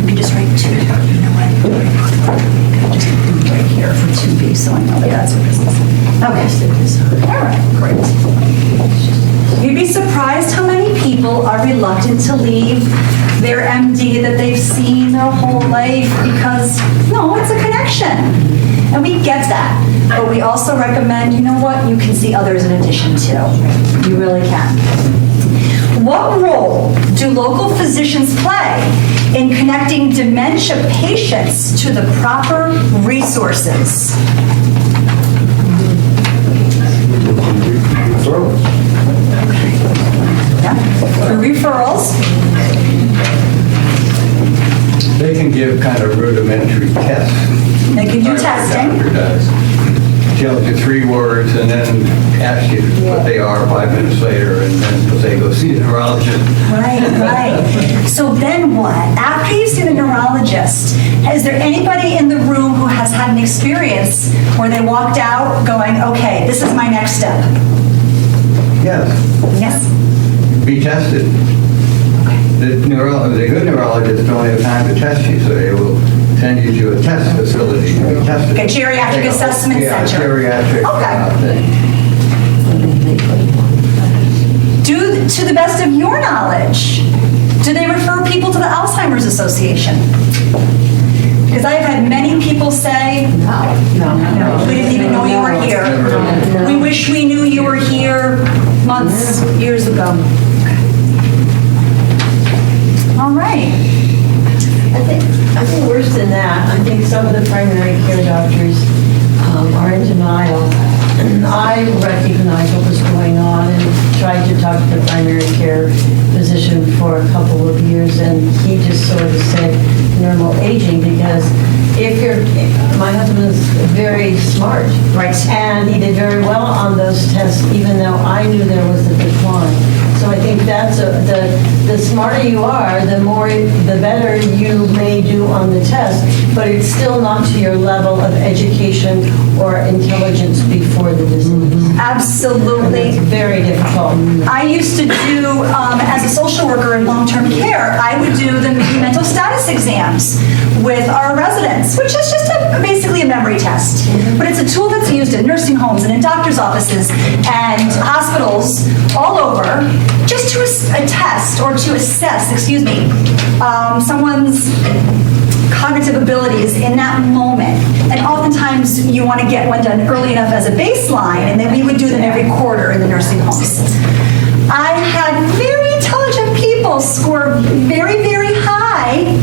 You can just write 2. You know what? Just right here for 2B, so I know that that's what this is. Okay. All right, great. You'd be surprised how many people are reluctant to leave their MD that they've seen their whole life because, no, it's a connection. And we get that. But we also recommend, you know what, you can see others in addition to. You really can. What role do local physicians play in connecting dementia patients to the proper resources? Yeah. The referrals. They can give kind of rudimentary tests. They can do testing. Doctor does. tells you 3 words and then asks you what they are 5 minutes later, and then they'll say, go see the neurologist. Right. So then what? After you see the neurologist, is there anybody in the room who has had an experience where they walked out going, okay, this is my next step? Yes. Yes? Be tested. The good neurologists don't have time to test you, so they will send you to a test facility to be tested. A geriatric assessment center. Yeah, geriatric thing. To the best of your knowledge, do they refer people to the Alzheimer's Association? Because I've had many people say, no, we didn't even know you were here. We wish we knew you were here months, years ago. All right. I think worse than that, I think some of the primary care doctors are in denial. And I recognized what was going on and tried to talk to the primary care physician for a couple of years, and he just sort of said normal aging, because my husband's very smart. Right. And he did very well on those tests, even though I knew there was a decline. So I think that's the smarter you are, the better you may do on the test, but it's still not to your level of education or intelligence before the disease. Absolutely. It's very difficult. I used to do, as a social worker in long-term care, I would do the mental status exams with our residents, which is just basically a memory test. But it's a tool that's used in nursing homes and in doctor's offices and hospitals all over, just to attest or to assess, someone's cognitive abilities in that moment. And oftentimes you want to get one done early enough as a baseline, and then we would do them every quarter in the nursing homes. I had very intelligent people score very, very high,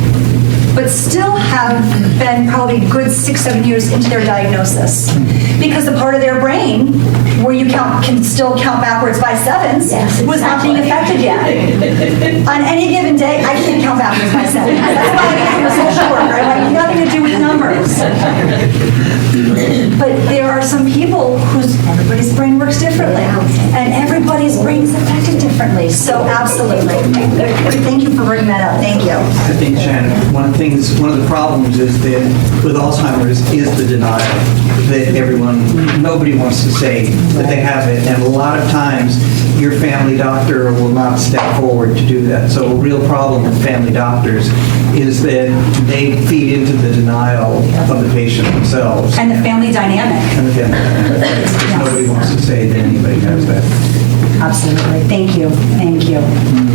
but still have been probably good 6-7 years into their diagnosis, because the part of their brain where you can still count backwards by sevens was not being affected yet. On any given day, I can't count backwards by sevens. That's why I became a social worker. I have nothing to do with numbers. But there are some people whose everybody's brain works differently, and everybody's brain is affected differently. So absolutely. Thank you for bringing that up. Thank you. I think, Shannon, one of the problems is that with Alzheimer's is the denial that nobody wants to say that they have it, and a lot of times your family doctor will not step forward to do that. So a real problem with family doctors is that they feed into the denial of the patient themselves. And the family dynamic. And the family dynamic. Because nobody wants to say that anybody has that. Absolutely. Thank you. Thank you.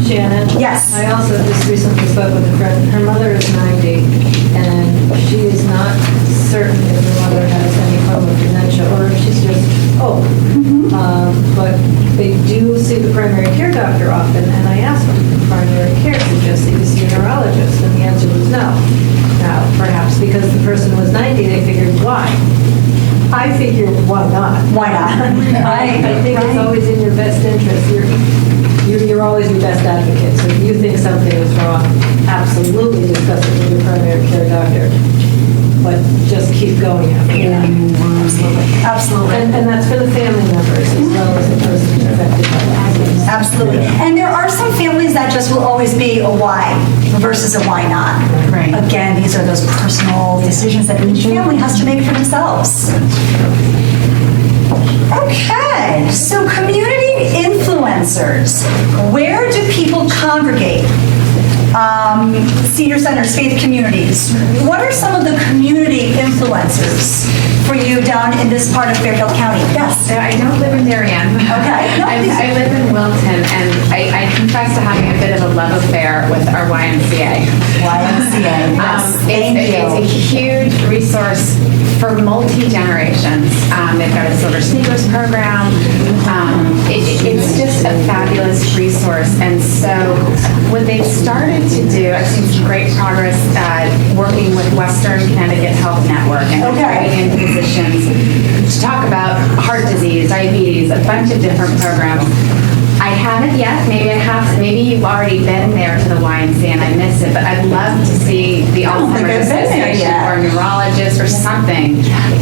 Shannon? Yes. I also just recently spoke with a friend. Her mother is 90, and she is not certain if her mother has any form of dementia or if she's just old. But they do see the primary care doctor often, and I asked them if the primary care suggests that you see a neurologist, and the answer was no. Now, perhaps because the person was 90, they figured, why? I figure, why not? Why not? I think it's always in your best interest. You're always your best advocate. So if you think something is wrong, absolutely discuss it with your primary care doctor. But just keep going after that. Absolutely. And that's for the family members as well as the person who's affected by that. Absolutely. And there are some families that just will always be a why versus a why not. Right. Again, these are those personal decisions that each family has to make for themselves. Okay, so community influencers. Where do people congregate? Senior centers, faith communities. What are some of the community influencers for you down in this part of Fairfield County? Yes. So I don't live in Darien. Okay. No, I live in Wilton, and I confess to having a bit of a love affair with our YMCA. Yes. Thank you. It's a huge resource for multi-generations. They've got a Silver Sneakers program. It's just a fabulous resource. And so what they've started to do, I've seen some great progress working with Western Connecticut Health Network and bringing in physicians to talk about heart disease, diabetes, a bunch of different programs. I haven't yet. Maybe I have. Maybe you've already been there to the YMCA and I missed it. But I'd love to see the Alzheimer's Association or neurologists or or something.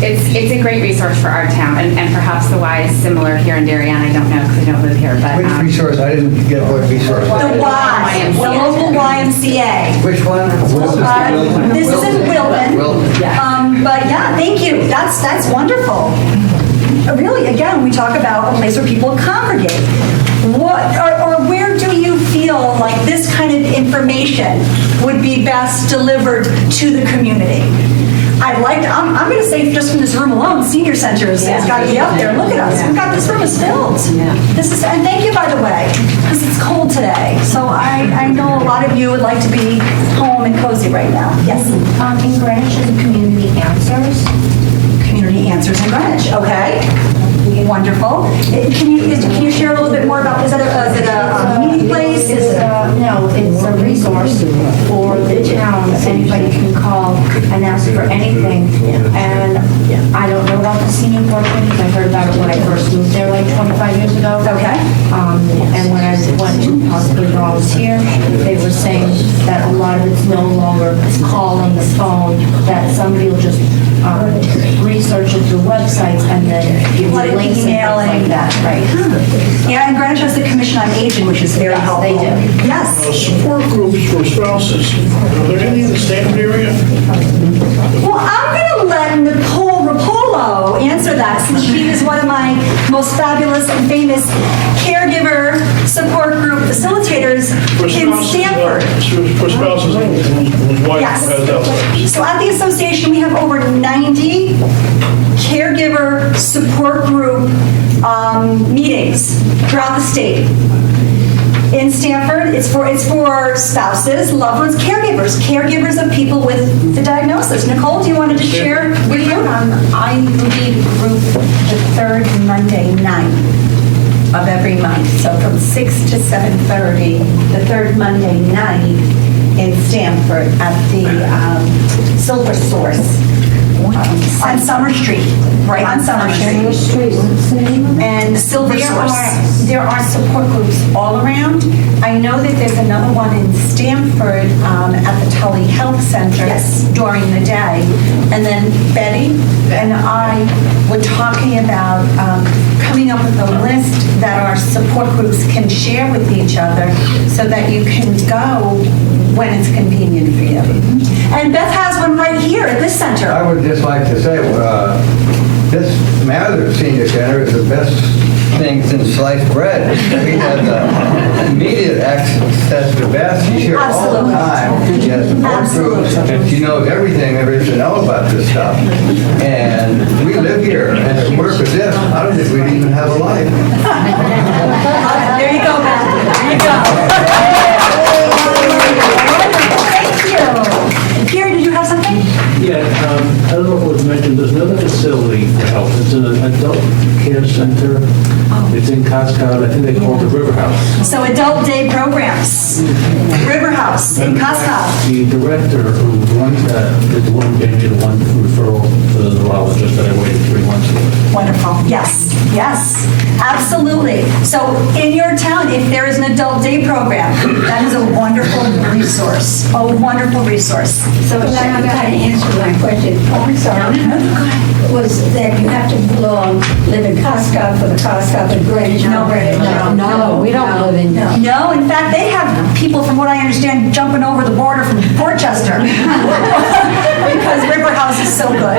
It's a great resource for our town, and perhaps the Y is similar here in Darien. I don't know because I don't live here, but Which resource? I didn't get what resource. The Y, the local YMCA. Which one? This is in Wilton. But yeah, thank you. That's wonderful. Really, again, we talk about a place where people congregate. What or where do you feel like this kind of information would be best delivered to the community? I'm going to say just from this room alone, senior centers has got to be up there. Look at us. We've got this room is filled. And thank you, by the way, because it's cold today. So I know a lot of you would like to be home and cozy right now. Yes? In Greenwich is Community Answers. Community Answers in Greenwich. Okay. Wonderful. Can you share a little bit more about, is it a meeting place? No, it's a resource for the town. Anybody can call and ask for anything. And I don't know about the senior portion because I heard about it when I first moved there like 25 years ago. Okay. And when I went to possibly volunteer, they were saying that a lot of it's no longer calling the phone, that somebody will just research it through websites and then give you links and things like that, right? Yeah, and Greenwich has the Commission on Aging, which is very helpful. They do. Yes. Support groups for spouses. Are there any in the Stanford area? Well, I'm going to let Nicole Rapolo answer that, since she is one of my most fabulous and famous caregiver support group facilitators in Stanford. For spouses whose wife Yes. has Alzheimer's. So at the association, we have over 90 caregiver support group meetings throughout the state. In Stanford, it's for spouses, loved ones, caregivers of people with the diagnosis. Nicole, do you want to just share with you? I lead a group the third Monday night of every month. So from 6 to 7:30, the third Monday night in Stamford at the Silver Source. On Summer Street, right on Summer Street. And Silver Source. There are support groups all around. I know that there's another one in Stamford at the Tully Health Center during the day. And then Betty and I were talking about coming up with a list that our support groups can share with each other so that you can go when it's convenient for you. And Beth has one right here at this center. I would just like to say, this Mather Senior Center is the best thing since sliced bread. We have immediate access to Beth. She's here all the time. She has support groups. She knows everything there is to know about this stuff. And we live here, and if we work with this, I don't think we'd even have a life. There you go, Beth. There you go. Thank you. Gary, did you have something? Yeah, I don't know if it was mentioned, there's another facility for health. It's an adult care center. It's in Cascade. I think they call it the River House. So adult day programs. River House in Cascade. The director who runs that is the one who gave me the one referral to the neurologist that I waited 3 months for. Wonderful. Yes, yes, absolutely. So in your town, if there is an adult day program, that is a wonderful resource. A wonderful resource. So that kind of answered my question. Oh, I'm sorry. Was that you have to belong, live in Cascade for the Cascade and Greenwich? No, we don't live in. No, in fact, they have people, from what I understand, jumping over the border from Portchester because River House is so good.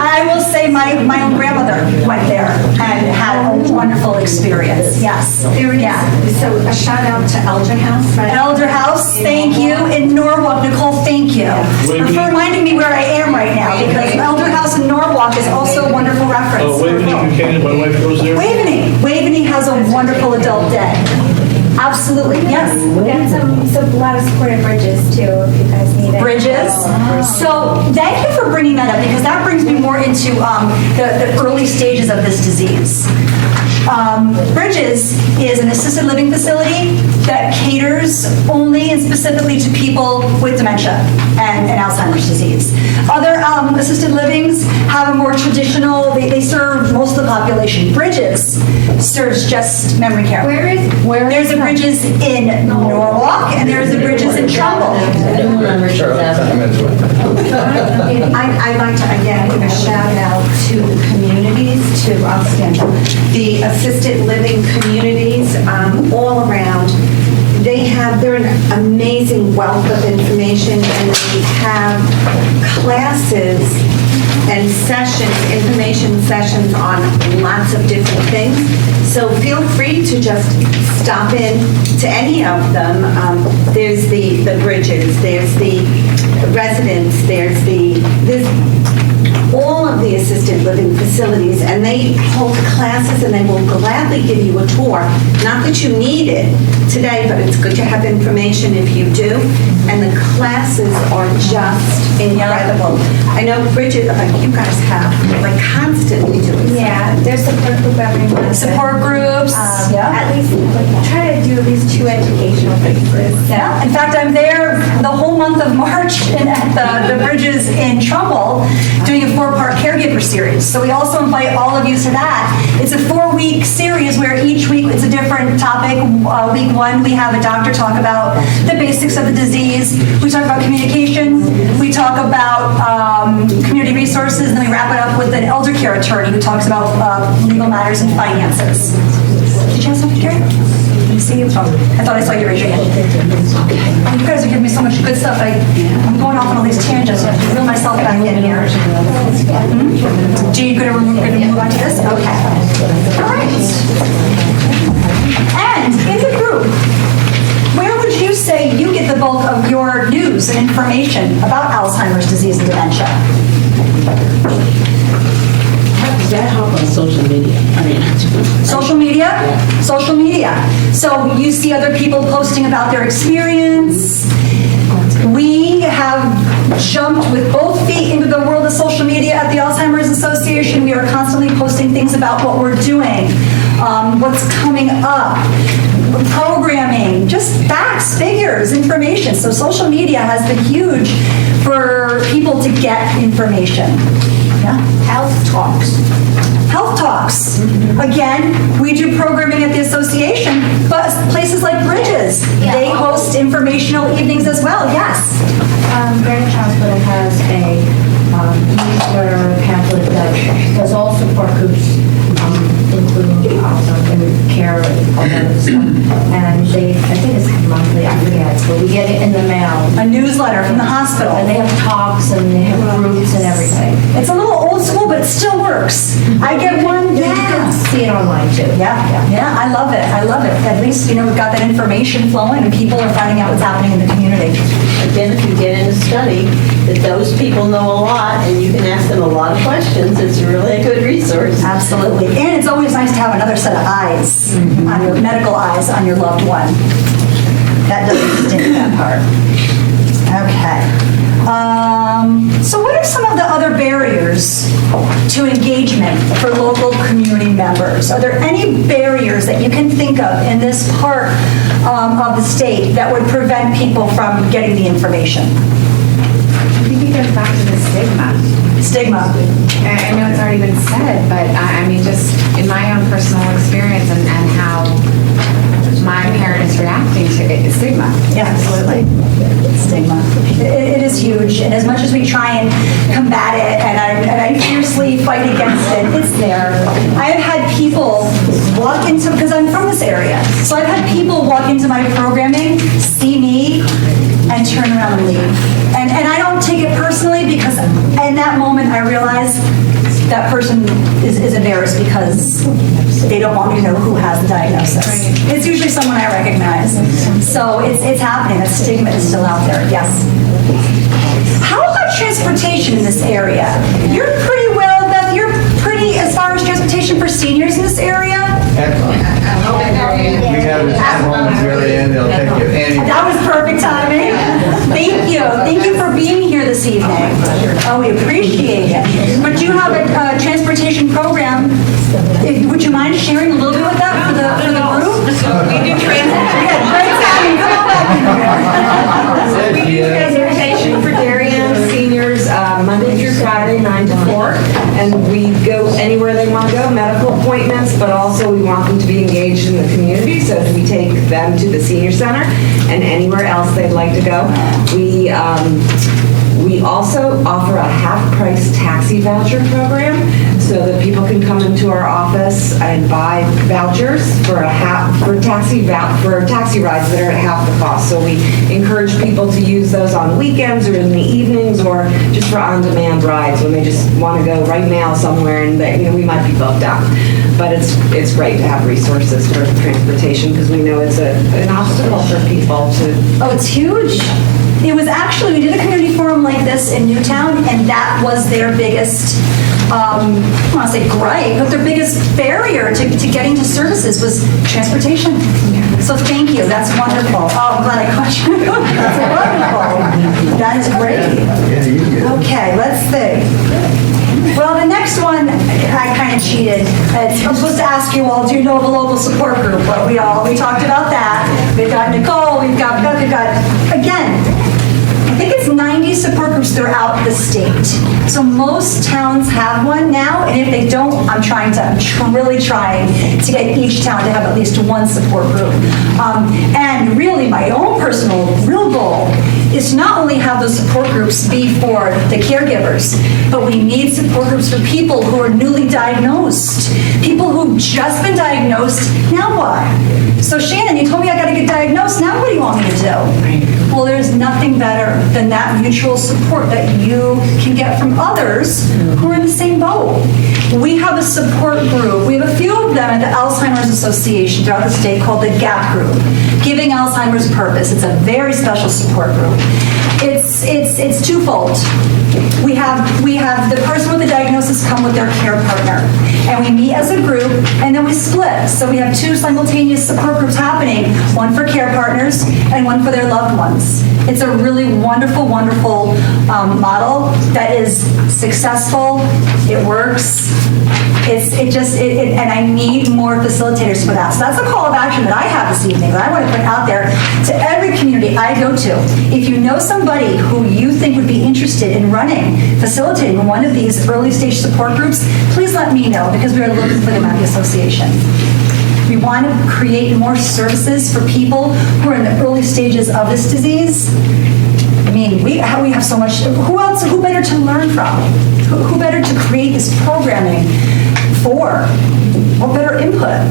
I will say my own grandmother went there and had a wonderful experience. Yes. There it is. So a shout out to Elder House. Right? Elder House, thank you. In Norwalk, Nicole, thank you for reminding me where I am right now, because Elder House in Norwalk is also a wonderful reference. Oh, Waveney Buchanan, my wife goes there. Waveney has a wonderful adult day. Absolutely, yes. We got some a lot of supported bridges too, if you guys need it. Bridges. So thank you for bringing that up, because that brings me more into the early stages of this disease. Bridges is an assisted living facility that caters only and specifically to people with dementia and Alzheimer's disease. Other assisted livings have a more traditional, they serve most of the population. Bridges serves just memory care. There's a Bridges in Norwalk, and there's a Bridges in Trumbull. I'd like to, again, give a shout out to the communities, to the assisted living communities all around. They're an amazing wealth of information, and they have classes and sessions, information sessions on lots of different things. So feel free to just stop in to any of them. There's the bridges, there's the residents, there's all of the assisted living facilities, and they hold classes and they will gladly give you a tour. Not that you need it today, but it's good to have information if you do. And the classes are just incredible. I know Bridget, like you guys have, like constantly doing. Yeah, there's support group every month. Support groups. At least try to do at least 2 educational pieces. Yeah, in fact, I'm there the whole month of March at the Bridges in Trumbull doing a 4-part caregiver series. So we also invite all of you to that. It's a 4-week series where each week it's a different topic. Week 1, we have a doctor talk about the basics of the disease. We talk about communication. We talk about community resources, and then we wrap it up with an elder care attorney who talks about legal matters and finances. Did you have something, Gary? Did you see you? Oh, I thought I saw you raise your hand. Oh, you guys are giving me so much good stuff. I'm going off on all these tangents. I have to reel myself back in here. G, going to move on to this? Okay. All right. And in the group, where would you say you get the bulk of your news and information about Alzheimer's disease and dementia? Does that help on social media? Social media? Social media. So you see other people posting about their experience. We have jumped with both feet into the world of social media at the Alzheimer's Association. We are constantly posting things about what we're doing, what's coming up, programming, just facts, figures, information. So social media has been huge for people to get information. Yeah. Health talks. Health talks. Again, we do programming at the association, but places like Bridges, they host informational evenings as well. Yes. Greenwich Hospital has a newsletter pamphlet that does all support groups, including in care and all that stuff. And I think it's monthly, I forget, but we get it in the mail. A newsletter from the hospital. And they have talks and they have groups and everything. It's a little old school, but it still works. I get one. You can see it online too. Yeah, I love it. I love it. At least, we've got that information flowing and people are finding out what's happening in the community. Again, if you get in a study that those people know a lot and you can ask them a lot of questions, it's really a good resource. Absolutely. And it's always nice to have another set of eyes, on your medical eyes on your loved one. That doesn't stink, that part. Okay. So what are some of the other barriers to engagement for local community members? Are there any barriers that you can think of in this part of the state that would prevent people from getting the information? I think it goes back to the stigma. Stigma. I know it's already been said, but I mean, just in my own personal experience and how my parent is reacting to it, is stigma. Yeah, absolutely. Stigma. It is huge, and as much as we try and combat it, and I fiercely fight against it, it's there. I have had people walk into, because I'm from this area, so I've had people walk into my programming, see me, and turn around and leave. And I don't take it personally, because in that moment I realize that person is embarrassed because they don't want me to know who has the diagnosis. Right. It's usually someone I recognize. So it's happening. That stigma is still out there. Yes. How about transportation in this area? You're pretty well, Beth, you're pretty as far as transportation for seniors in this area? Excellent. We have this at home at the very end, they'll take you anywhere. That was perfect timing. Thank you. Thank you for being here this evening. Oh, we appreciate it. But you have a transportation program. Would you mind sharing a little bit with that for the group? We do transportation. Yeah, great timing. Come on back. We do transportation for Darien seniors Monday through Friday, 9 to 4. And we go anywhere they want to go, medical appointments, but also we want them to be engaged in the community. So we take them to the senior center and anywhere else they'd like to go. We also offer a half-price taxi voucher program so that people can come into our office and buy vouchers for taxi rides that are at half the cost. So we encourage people to use those on weekends or in the evenings or just for on-demand rides when they just want to go right now somewhere and we might be booked up. But it's great to have resources for transportation because we know it's an obstacle for people to. Oh, it's huge. It was actually, we did a community forum like this in Newtown, and that was their biggest, I don't want to say gripe, but their biggest barrier to getting to services was transportation. So thank you. That's wonderful. Oh, I'm glad I caught you. That's wonderful. That is great. Okay, let's see. Well, the next one, I kind of cheated. I'm supposed to ask you all, do you know of a local support group? Well, we talked about that. We've got Nicole, we've got, again, I think it's 90 support groups throughout the state. So most towns have one now, and if they don't, I'm really trying to get each town to have at least one support group. And really, my own personal real goal is to not only have those support groups be for the caregivers, but we need support groups for people who are newly diagnosed, people who've just been diagnosed. Now what? So Shannon, you told me I got to get diagnosed. Now what do you want me to do? Well, there's nothing better than that mutual support that you can get from others who are in the same boat. We have a support group. We have a few of them at the Alzheimer's Association throughout the state called the GAP group, Giving Alzheimer's Purpose. It's a very special support group. It's twofold. We have the person with the diagnosis come with their care partner, and we meet as a group, and then we split. So we have two simultaneous support groups happening, one for care partners and one for their loved ones. It's a really wonderful, wonderful model that is successful. It works. And I need more facilitators for that. So that's a call of action that I have this evening that I want to put out there to every community I go to. If you know somebody who you think would be interested in facilitating one of these early stage support groups, please let me know because we are looking for them at the association. We want to create more services for people who are in the early stages of this disease. I mean, we have so much. Who better to learn from? Who better to create this programming for? What better input?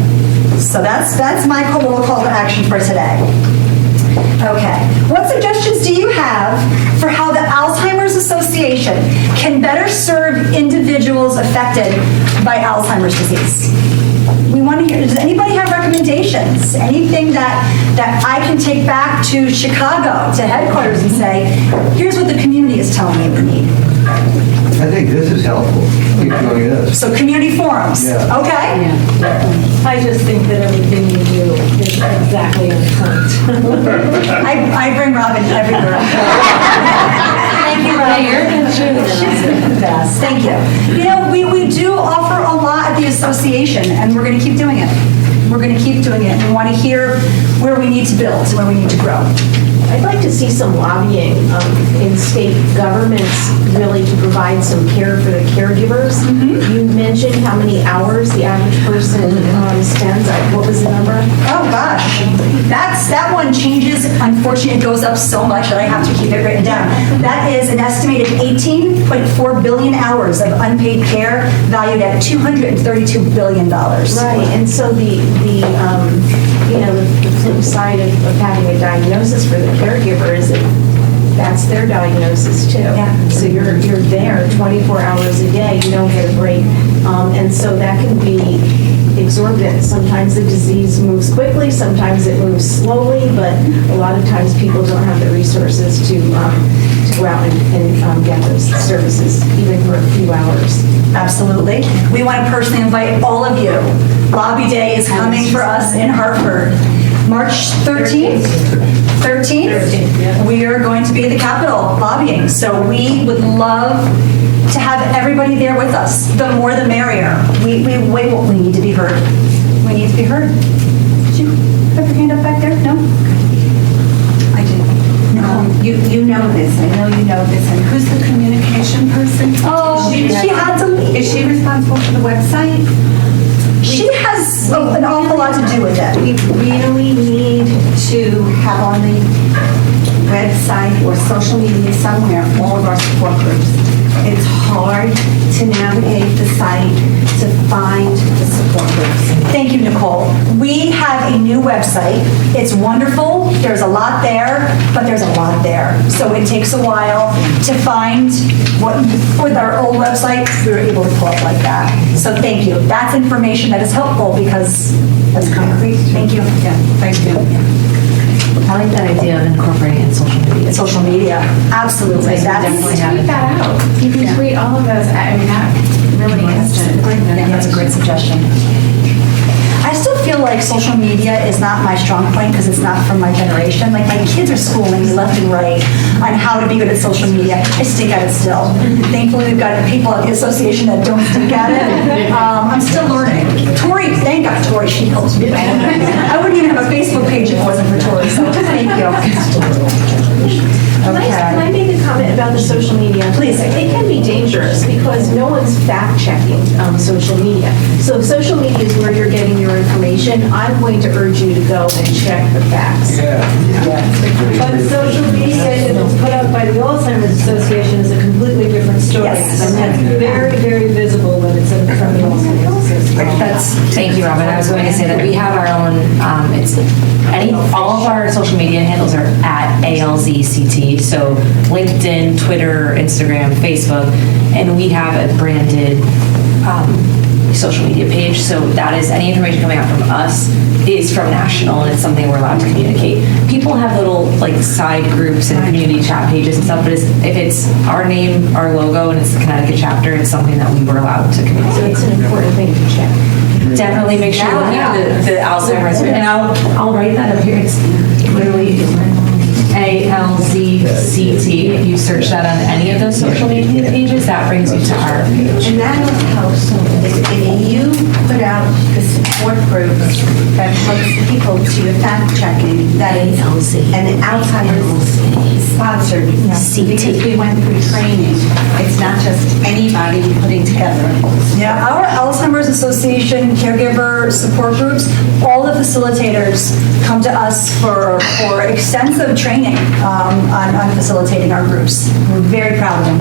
So that's my little call to action for today. Okay. What suggestions do you have for how the Alzheimer's Association can better serve individuals affected by Alzheimer's disease? We want to hear, does anybody have recommendations? Anything that I can take back to Chicago, to headquarters and say, here's what the community is telling me we need? I think this is helpful. Keep doing this. So community forums. Yeah. Okay. Yeah. I just think that everything you do is exactly on point. I bring Robin everywhere. Thank you, Robin. She's the best. Thank you. You know, we do offer a lot at the association, and we're going to keep doing it. We're going to keep doing it. We want to hear where we need to build, where we need to grow. I'd like to see some lobbying in state governments really to provide some care for the caregivers. Mm-hmm. You mentioned how many hours the average person spends. What was the number? Oh gosh, that one changes. Unfortunately, it goes up so much that I have to keep it written down. That is an estimated 18.4 billion hours of unpaid care, valued at $232 billion. Right, and so the flip side of having a diagnosis for the caregiver is that that's their diagnosis too. Yeah. So you're there 24 hours a day. You don't get a break, and so that can be exorbitant. Sometimes the disease moves quickly, sometimes it moves slowly, but a lot of times people don't have the resources to go out and get those services, even for a few hours. Absolutely. We want to personally invite all of you. Lobby Day is coming for us in Hartford. March 13th. 13th. We are going to be at the Capitol lobbying. So we would love to have everybody there with us. The more the merrier. We need to be heard. We need to be heard. Did you have your hand up back there? No? I did. No. You know this. I know you know this. And who's the communication person? Oh, she had to leave. Is she responsible for the website? She has an awful lot to do with it. We really need to have on the website or social media somewhere all of our support groups. It's hard to navigate the site to find the support groups. Thank you, Nicole. We have a new website. It's wonderful. There's a lot there, but there's a lot there. So it takes a while to find what, with our old website, we were able to pull up like that. So thank you. That's information that is helpful because that's concrete. Thank you. Yeah, thank you. I like that idea of incorporating in social media. Social media, absolutely. Definitely tweet that out. You can tweet all of those. I mean, that really is That's a great suggestion. I still feel like social media is not my strong point because it's not from my generation. Like my kids are schooling me left and right on how to be good at social media. I stink at it still. Thankfully, we've got people at the association that don't stink at it. I'm still learning. Tori, thank God, Tori, she helps me. I wouldn't even have a Facebook page if it wasn't for Tori, so thank you. Can I make a comment about the social media? Please. It can be dangerous because no one's fact-checking social media. So if social media is where you're getting your information, I'm going to urge you to go and check the facts. But social media, if it's put out by the Alzheimer's Association, is a completely different story. Yes. And that's very, very visible when it's in from the Alzheimer's Association. Thank you, Robin. I was going to say that we have our own, all of our social media handles are at ALZCT, so LinkedIn, Twitter, Instagram, Facebook, and we have a branded social media page, so that is any information coming out from us is from national, and it's something we're allowed to communicate. People have little like side groups and community chat pages and stuff, but if it's our name, our logo, and it's the Connecticut chapter, it's something that we were allowed to communicate. So it's an important thing to check. Definitely make sure you look at the Alzheimer's, and I'll write that up here. It's literally ALZCT. If you search that on any of those social media pages, that brings you to our page. And that will help. So if you put out the support groups that puts people to your fact checking, that is, and the Alzheimer's sponsored, because we went through training. It's not just anybody putting together. Yeah, our Alzheimer's Association caregiver support groups, all the facilitators come to us for extensive training on facilitating our groups. We're very proud of them.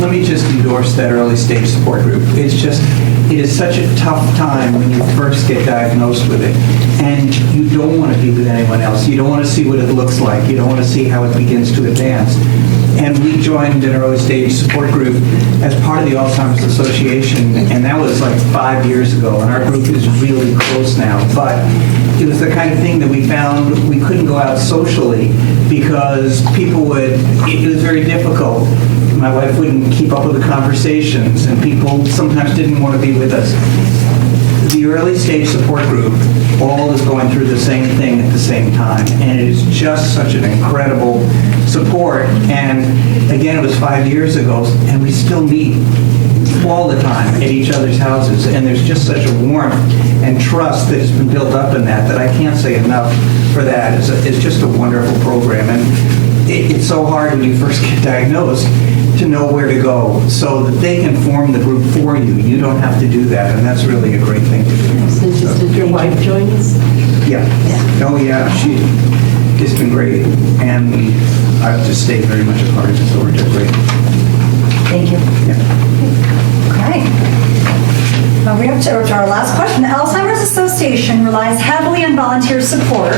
Let me just endorse that early stage support group. It is such a tough time when you first get diagnosed with it, and you don't want to be with anyone else. You don't want to see what it looks like. You don't want to see how it begins to advance. And we joined an early stage support group as part of the Alzheimer's Association, and that was like 5 years ago, and our group is really close now. But it was the kind of thing that we found we couldn't go out socially because it was very difficult. My wife wouldn't keep up with the conversations, and people sometimes didn't want to be with us. The early stage support group all is going through the same thing at the same time, and it is just such an incredible support. And again, it was 5 years ago, and we still meet all the time at each other's houses, and there's just such a warmth and trust that has been built up in that I can't say enough for that. It's just a wonderful program, and it's so hard when you first get diagnosed to know where to go so that they can form the group for you. You don't have to do that, and that's really a great thing to do. Did your wife join us? Yeah. Oh, yeah. It's been great, and I've just stayed very much a part of it, so we're just great. Thank you. Okay. Now we're up to our last question. The Alzheimer's Association relies heavily on volunteer support.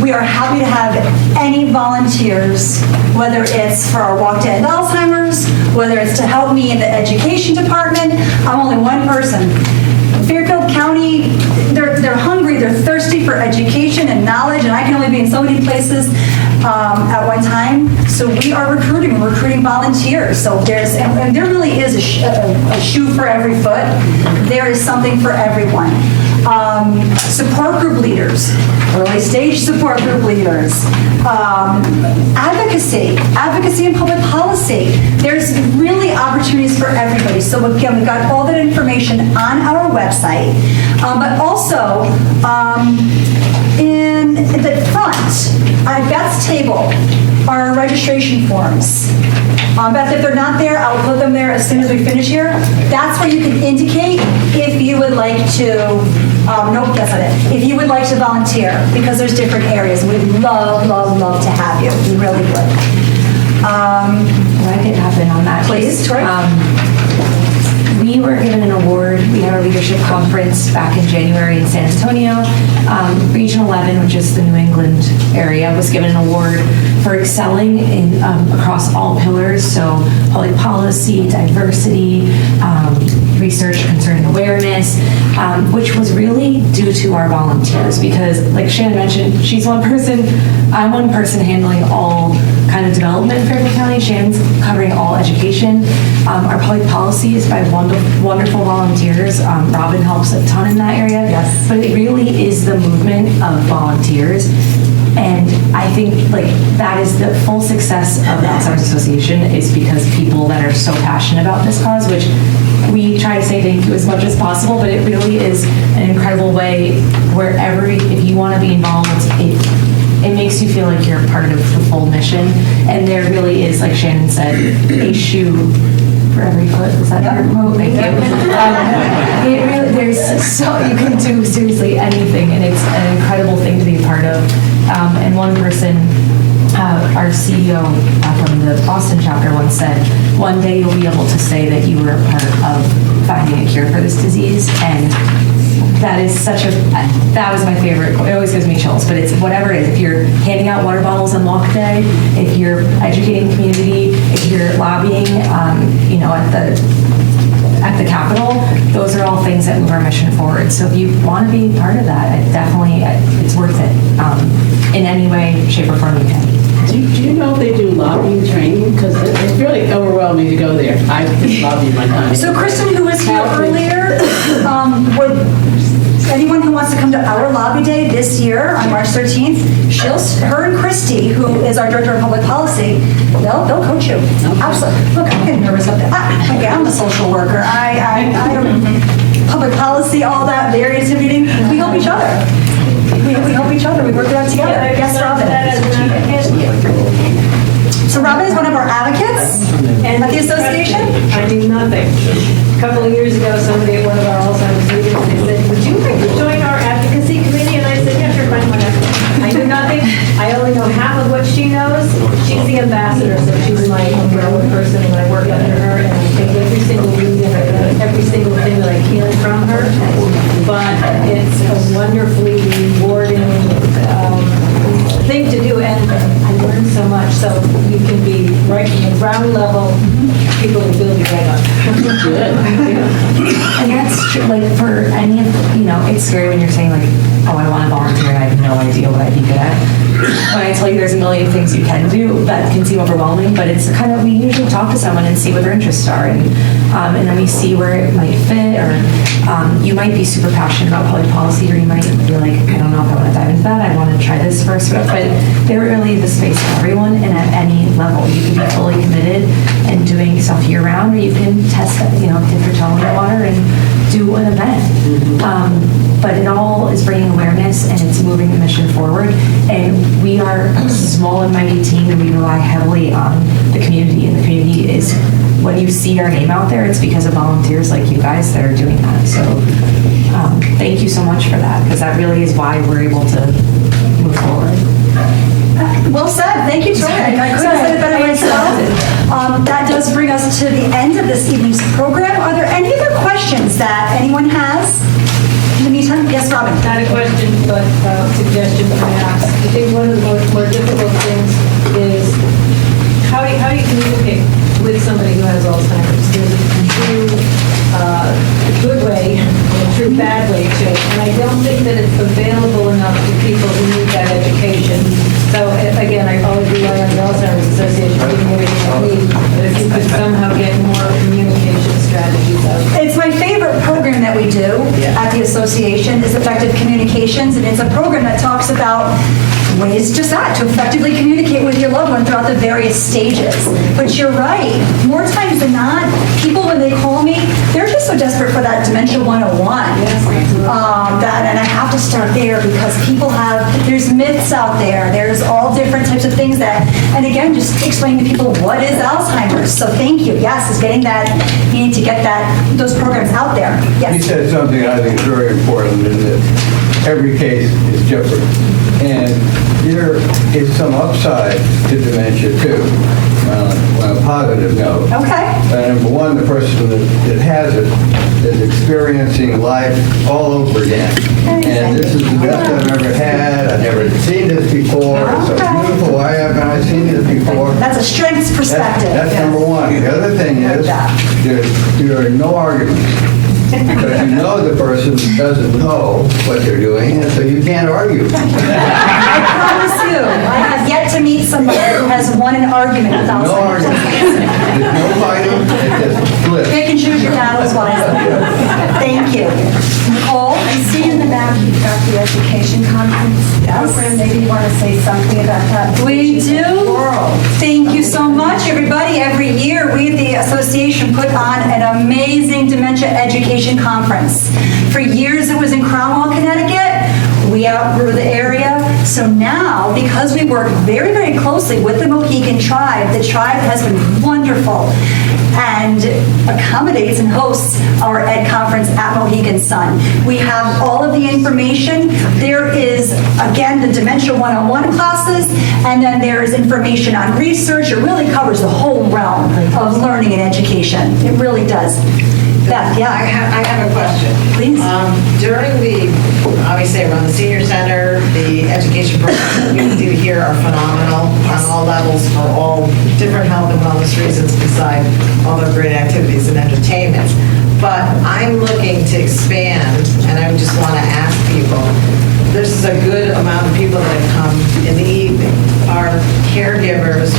We are happy to have any volunteers, whether it's for our Walk to End Alzheimer's, whether it's to help me in the education department. I'm only one person. Fairfield County, they're hungry, they're thirsty for education and knowledge, and I can only be in so many places at one time. So we are recruiting volunteers. So there really is a shoe for every foot. There is something for everyone. Support group leaders, early stage support group leaders, advocacy and public policy. There's really opportunities for everybody. So again, we've got all that information on our website, but also in the front, at Beth's table, are registration forms. Beth, if they're not there, I'll put them there as soon as we finish here. That's where you can indicate if you would like to, nope, that's not it. If you would like to volunteer, because there's different areas. We'd love, love, love to have you. We really would. If I could happen on that. Please, Tori. We were given an award. We had our leadership conference back in January in San Antonio. Region 11, which is the New England area, was given an award for excelling in across all pillars. So public policy, diversity, research concerning awareness, which was really due to our volunteers. Because, like Shannon mentioned, she's one person. I'm one person handling all kind of development in Fairfield County. Shannon's covering all education. Our public policy is by wonderful volunteers. Robin helps a ton in that area. Yes. But it really is the movement of volunteers. And I think that is the full success of the Alzheimer's Association is because people that are so passionate about this cause, which we try to say thank you as much as possible, but it really is an incredible way wherever, if you want to be involved, it makes you feel like you're part of the full mission. And there really is, like Shannon said, a shoe for every foot. Is that your quote? Thank you. It really, there's so, you can do seriously anything, and it's an incredible thing to be a part of. And one person, our CEO from the Boston chapter once said, one day you'll be able to say that you were a part of finding a cure for this disease. And that is that was my favorite quote. It always gives me chills, but it's whatever it is. If you're handing out water bottles on walk day, if you're educating the community, if you're lobbying, at the Capitol, those are all things that move our mission forward. So if you want to be part of that, it's worth it in any way, shape, or form you can. Do you know if they do lobbying training? Because it's really overwhelming to go there. I just lobby my time. So Kristen, who was here earlier, anyone who wants to come to our lobby day this year on March 13th, her and Christy, who is our director of public policy, they'll coach you. Absolutely. Look, I'm getting nervous up there. Okay, I'm a social worker. I don't, public policy, all that, very intimidating. We help each other. We help each other. We work it out together. Yes, Robin. So Robin is one of our advocates at the association. I knew nothing. A couple of years ago, somebody at one of our Alzheimer's meetings, they said, would you like to join our advocacy committee? And I said, yeah, sure, fine, whatever. I knew nothing. I only know half of what she knows. She's the ambassador, so she's my umbrella person, and I work under her, and I take every single meeting, every single thing that I can from her. But it's a wonderfully rewarding thing to do, and I learned so much. So you can be right from the ground level. People will build you right up. And that's true, for any of, it's scary when you're saying oh, I want to volunteer and I have no idea what I'd be good at. When I tell you there's a million things you can do, that can seem overwhelming, but it's we usually talk to someone and see what their interests are, and then we see where it might fit, or you might be super passionate about public policy, or you might be like, I don't know if I want to dive into that, I want to try this first, but there really is a space for everyone, and at any level. You can be fully committed and doing stuff year-round, or you can test it, dip your toe in the water and do an event. But it all is bringing awareness, and it's moving the mission forward. And we are a small and mighty team, and we rely heavily on the community. And the community is, when you see our name out there, it's because of volunteers like you guys that are doing that. So thank you so much for that, because that really is why we're able to move forward. Well said. Thank you, Tori. I couldn't have said it better myself. That does bring us to the end of this evening's program. Are there any other questions that anyone has? In the meantime, yes, Robin. Not a question, but a suggestion perhaps. I think one of the more difficult things is how do you communicate with somebody who has Alzheimer's? There's a true good way and a true bad way too. And I don't think that it's available enough to people who need that education. So again, I always rely on the Alzheimer's Association doing everything I need, but if you could somehow get more communication strategies out. It's my favorite program that we do at the association is Effective Communications, and it's a program that talks about ways just that, to effectively communicate with your loved one throughout the various stages. But you're right, more times than not, people when they call me, they're just so desperate for that Dementia 101. And I have to start there because people there's myths out there, there's all different types of things and again, just explain to people what is Alzheimer's. So thank you. Yes, it's getting that, you need to get those programs out there. Yes. You said something I think is very important, in that every case is different. And there is some upside to dementia too, on a positive note. Okay. Number one, the person that has it is experiencing life all over again. And this is the best I've ever had. I've never seen this before. It's so beautiful. Why haven't I seen this before? That's a strengths perspective. That's number one. The other thing is, there are no arguments. Because you know the person doesn't know what they're doing, and so you can't argue. I promise you, I have yet to meet somebody who has won an argument with Alzheimer's. No argument. There's no fighting. It's just flip. Pick and choose your battles wisely. Thank you. Nicole? I see in the back you've got the education conference program. Maybe you want to say something about that. We do. Thank you so much, everybody. Every year, we at the association put on an amazing dementia education conference. For years, it was in Cromwell, Connecticut. We outgrew the area. So now, because we work very, very closely with the Mohegan tribe, the tribe has been wonderful and accommodates and hosts our Ed conference at Mohegan Sun. We have all of the information. There is, again, the Dementia 101 classes, and then there is information on research. It really covers the whole realm of learning and education. It really does. Beth, yeah. I have a question. Please. During obviously around the senior center, the education programs that we do here are phenomenal on all levels for all different health and wellness reasons beside all the great activities and entertainments. But I'm looking to expand, and I just want to ask people, there's a good amount of people that have come in the evening. Are caregivers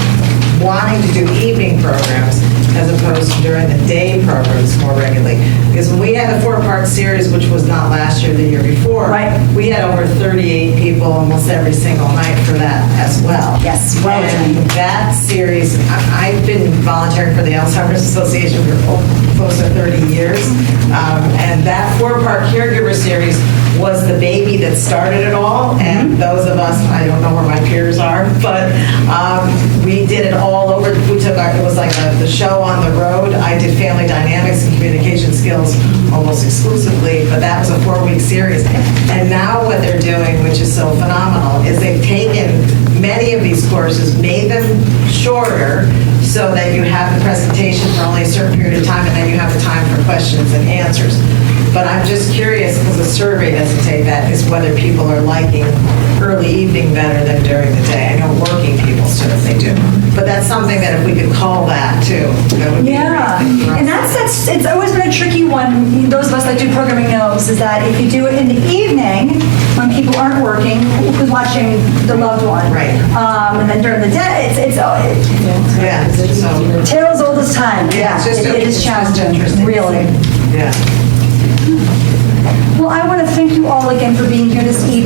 wanting to do evening programs as opposed to during the day programs more regularly? Because when we had the 4-part series, which was not last year, the year before, we had over 38 people almost every single night for that as well. Yes, well done. And that series, I've been volunteering for the Alzheimer's Association for close to 30 years, and that 4-part caregiver series was the baby that started it all, and those of us, I don't know where my peers are, but we did it all over. It was like the show on the road. I did family dynamics and communication skills almost exclusively, but that was a 4-week series. And now what they're doing, which is so phenomenal, is they've taken many of these courses, made them shorter, so that you have the presentation for only a certain period of time, and then you have the time for questions and answers. But I'm just curious, because the survey doesn't say that, is whether people are liking early evening better than during the day. I know working people certainly do. But that's something that if we could call that too, that would be great. And it's always been a tricky one. Those of us that do programming knows is that if you do it in the evening, when people aren't working, who's watching the loved one. Right. And then during the day, it's so tales old as time. Yeah, it is challenging, really. Yeah. Well, I want to thank you all again for being here this evening.